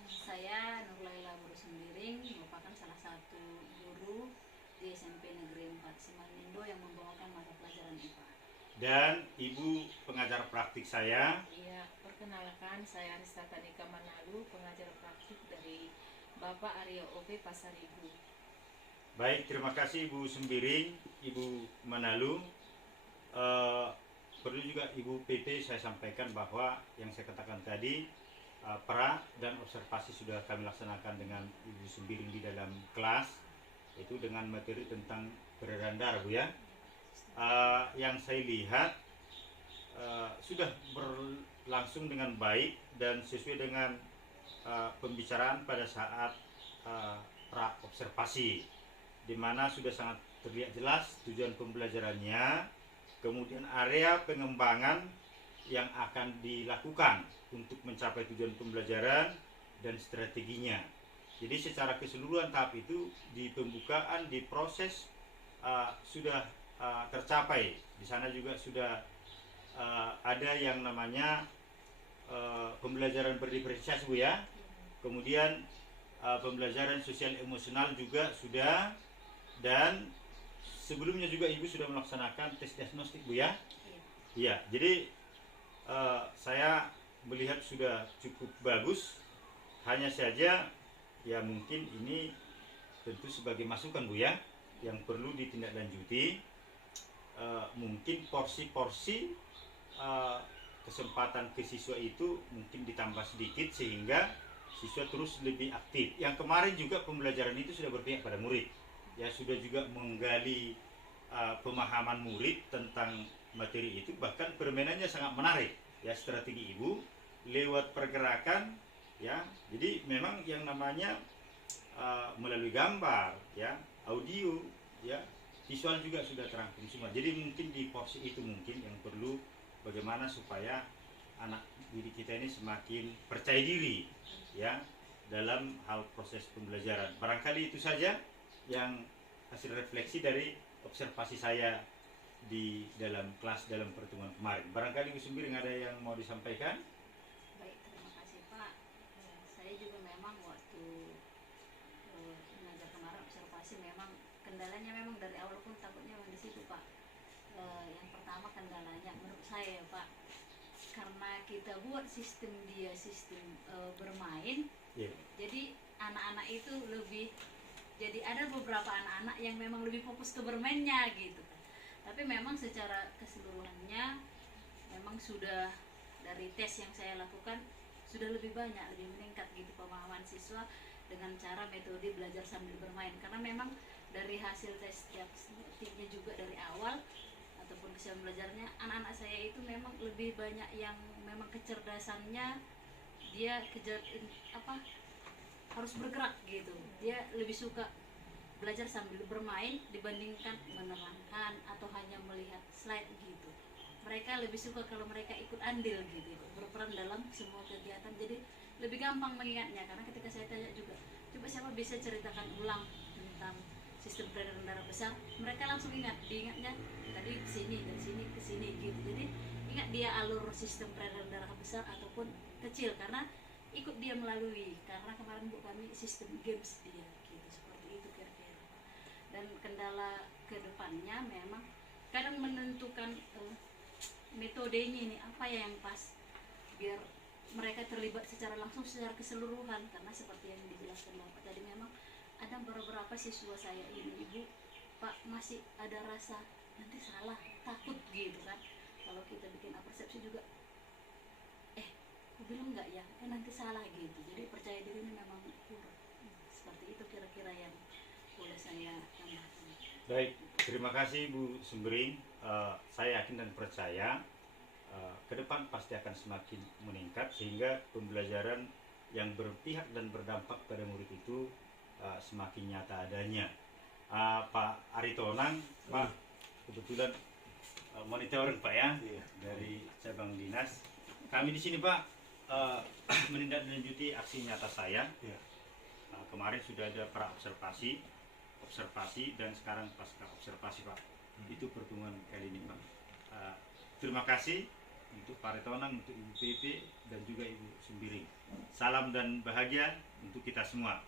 Saya Nurlaila Guru Sembiring, merupakan salah satu guru di SMP Negeri 4 Simanindo yang membawakan mata pelajaran IPA. Dan Ibu pengajar praktik saya. Iya, perkenalkan saya Rista Tanika Manalu, pengajar praktik dari Bapak Aryo OP Pasaribu. Baik, terima kasih Ibu Sembiring, Ibu Manalu. Perlu juga Ibu PP saya sampaikan bahwa yang saya katakan tadi, pra dan observasi sudah kami laksanakan dengan Ibu Sembiring di dalam kelas, itu dengan materi tentang peredaran darah, Bu ya. Yang saya lihat sudah berlangsung dengan baik dan sesuai dengan pembicaraan pada saat pra observasi, di mana sudah sangat terlihat jelas tujuan pembelajarannya, kemudian area pengembangan yang akan dilakukan untuk mencapai tujuan pembelajaran dan strateginya. Jadi secara keseluruhan tahap itu di pembukaan, di proses sudah tercapai. Di sana juga sudah ada yang namanya pembelajaran berdiferensiasi, Bu ya. Kemudian pembelajaran sosial emosional juga sudah, dan sebelumnya juga Ibu sudah melaksanakan tes diagnostik, Bu ya. Iya, jadi saya melihat sudah cukup bagus. Hanya saja ya mungkin ini tentu sebagai masukan, Bu ya, yang perlu ditindaklanjuti. Mungkin porsi-porsi kesempatan ke siswa itu mungkin ditambah sedikit sehingga siswa terus lebih aktif. Yang kemarin juga pembelajaran itu sudah berpihak pada murid, ya sudah juga menggali pemahaman murid tentang materi itu, bahkan permainannya sangat menarik ya, strategi Ibu lewat pergerakan ya. Jadi memang yang namanya melalui gambar ya, audio ya, visual juga sudah terangkum semua. Jadi mungkin di porsi itu mungkin yang perlu bagaimana supaya anak didik kita ini semakin percaya diri ya dalam hal proses pembelajaran. Barangkali itu saja yang hasil refleksi dari observasi saya di dalam kelas dalam pertemuan kemarin. Barangkali Ibu Sembiring ada yang mau disampaikan? Baik, terima kasih Pak. Saya juga memang waktu mengajar kemarin observasi memang kendalanya memang dari awal pun takutnya memang di situ Pak. Yang pertama kendalanya menurut saya Pak, karena kita buat sistem bermain, jadi anak-anak itu lebih, jadi ada beberapa anak-anak yang memang lebih fokus ke bermainnya gitu. Tapi memang secara keseluruhannya memang sudah dari tes yang saya lakukan sudah lebih banyak, lebih meningkat gitu pemahaman siswa dengan cara metode belajar sambil bermain. Karena memang dari hasil tes diagnostiknya juga dari awal ataupun kesiapan belajarnya, anak-anak saya itu memang lebih banyak yang memang kecerdasannya dia harus bergerak gitu. Dia lebih suka belajar sambil bermain dibandingkan menerangkan atau hanya melihat slide gitu. Mereka lebih suka kalau mereka ikut andil gitu, berperan dalam semua kegiatan, jadi lebih gampang mengingatnya. Karena ketika saya tanya juga, coba siapa bisa ceritakan ulang tentang sistem peredaran darah besar, mereka langsung diingatnya tadi kesini, dari sini ke sini gitu. Jadi ingat dia alur sistem peredaran darah besar ataupun kecil, karena ikut dia melalui, karena kemarin Bu kami sistem games dia gitu, seperti itu kira-kira. Dan kendala kedepannya memang kadang menentukan metodenya ini apa ya yang pas biar mereka terlibat secara langsung secara keseluruhan. Karena seperti yang dijelaskan Bapak tadi, memang ada beberapa siswa saya ini Ibu Pak masih ada rasa nanti salah, takut gitu kan. Kalau kita bikin persepsi juga aku bilang enggak ya, nanti salah gitu. Jadi percaya dirinya memang kurang. Seperti itu kira-kira yang boleh saya tambahkan. Baik, terima kasih Bu Sembiring. Saya yakin dan percaya ke depan pasti akan semakin meningkat sehingga pembelajaran yang berpihak dan berdampak pada murid itu semakin nyata adanya. Pak Aritonang, Pak, kebetulan monitoring Pak ya, dari cabang dinas. Kami di sini Pak menindaklanjuti aksi nyata saya. Kemarin sudah ada pra observasi, dan sekarang pasca observasi Pak. Itu pertemuan kali ini Pak. Terima kasih untuk Pak Aritonang, untuk Ibu PP dan juga Ibu Sembiring. Salam dan bahagia untuk kita semua.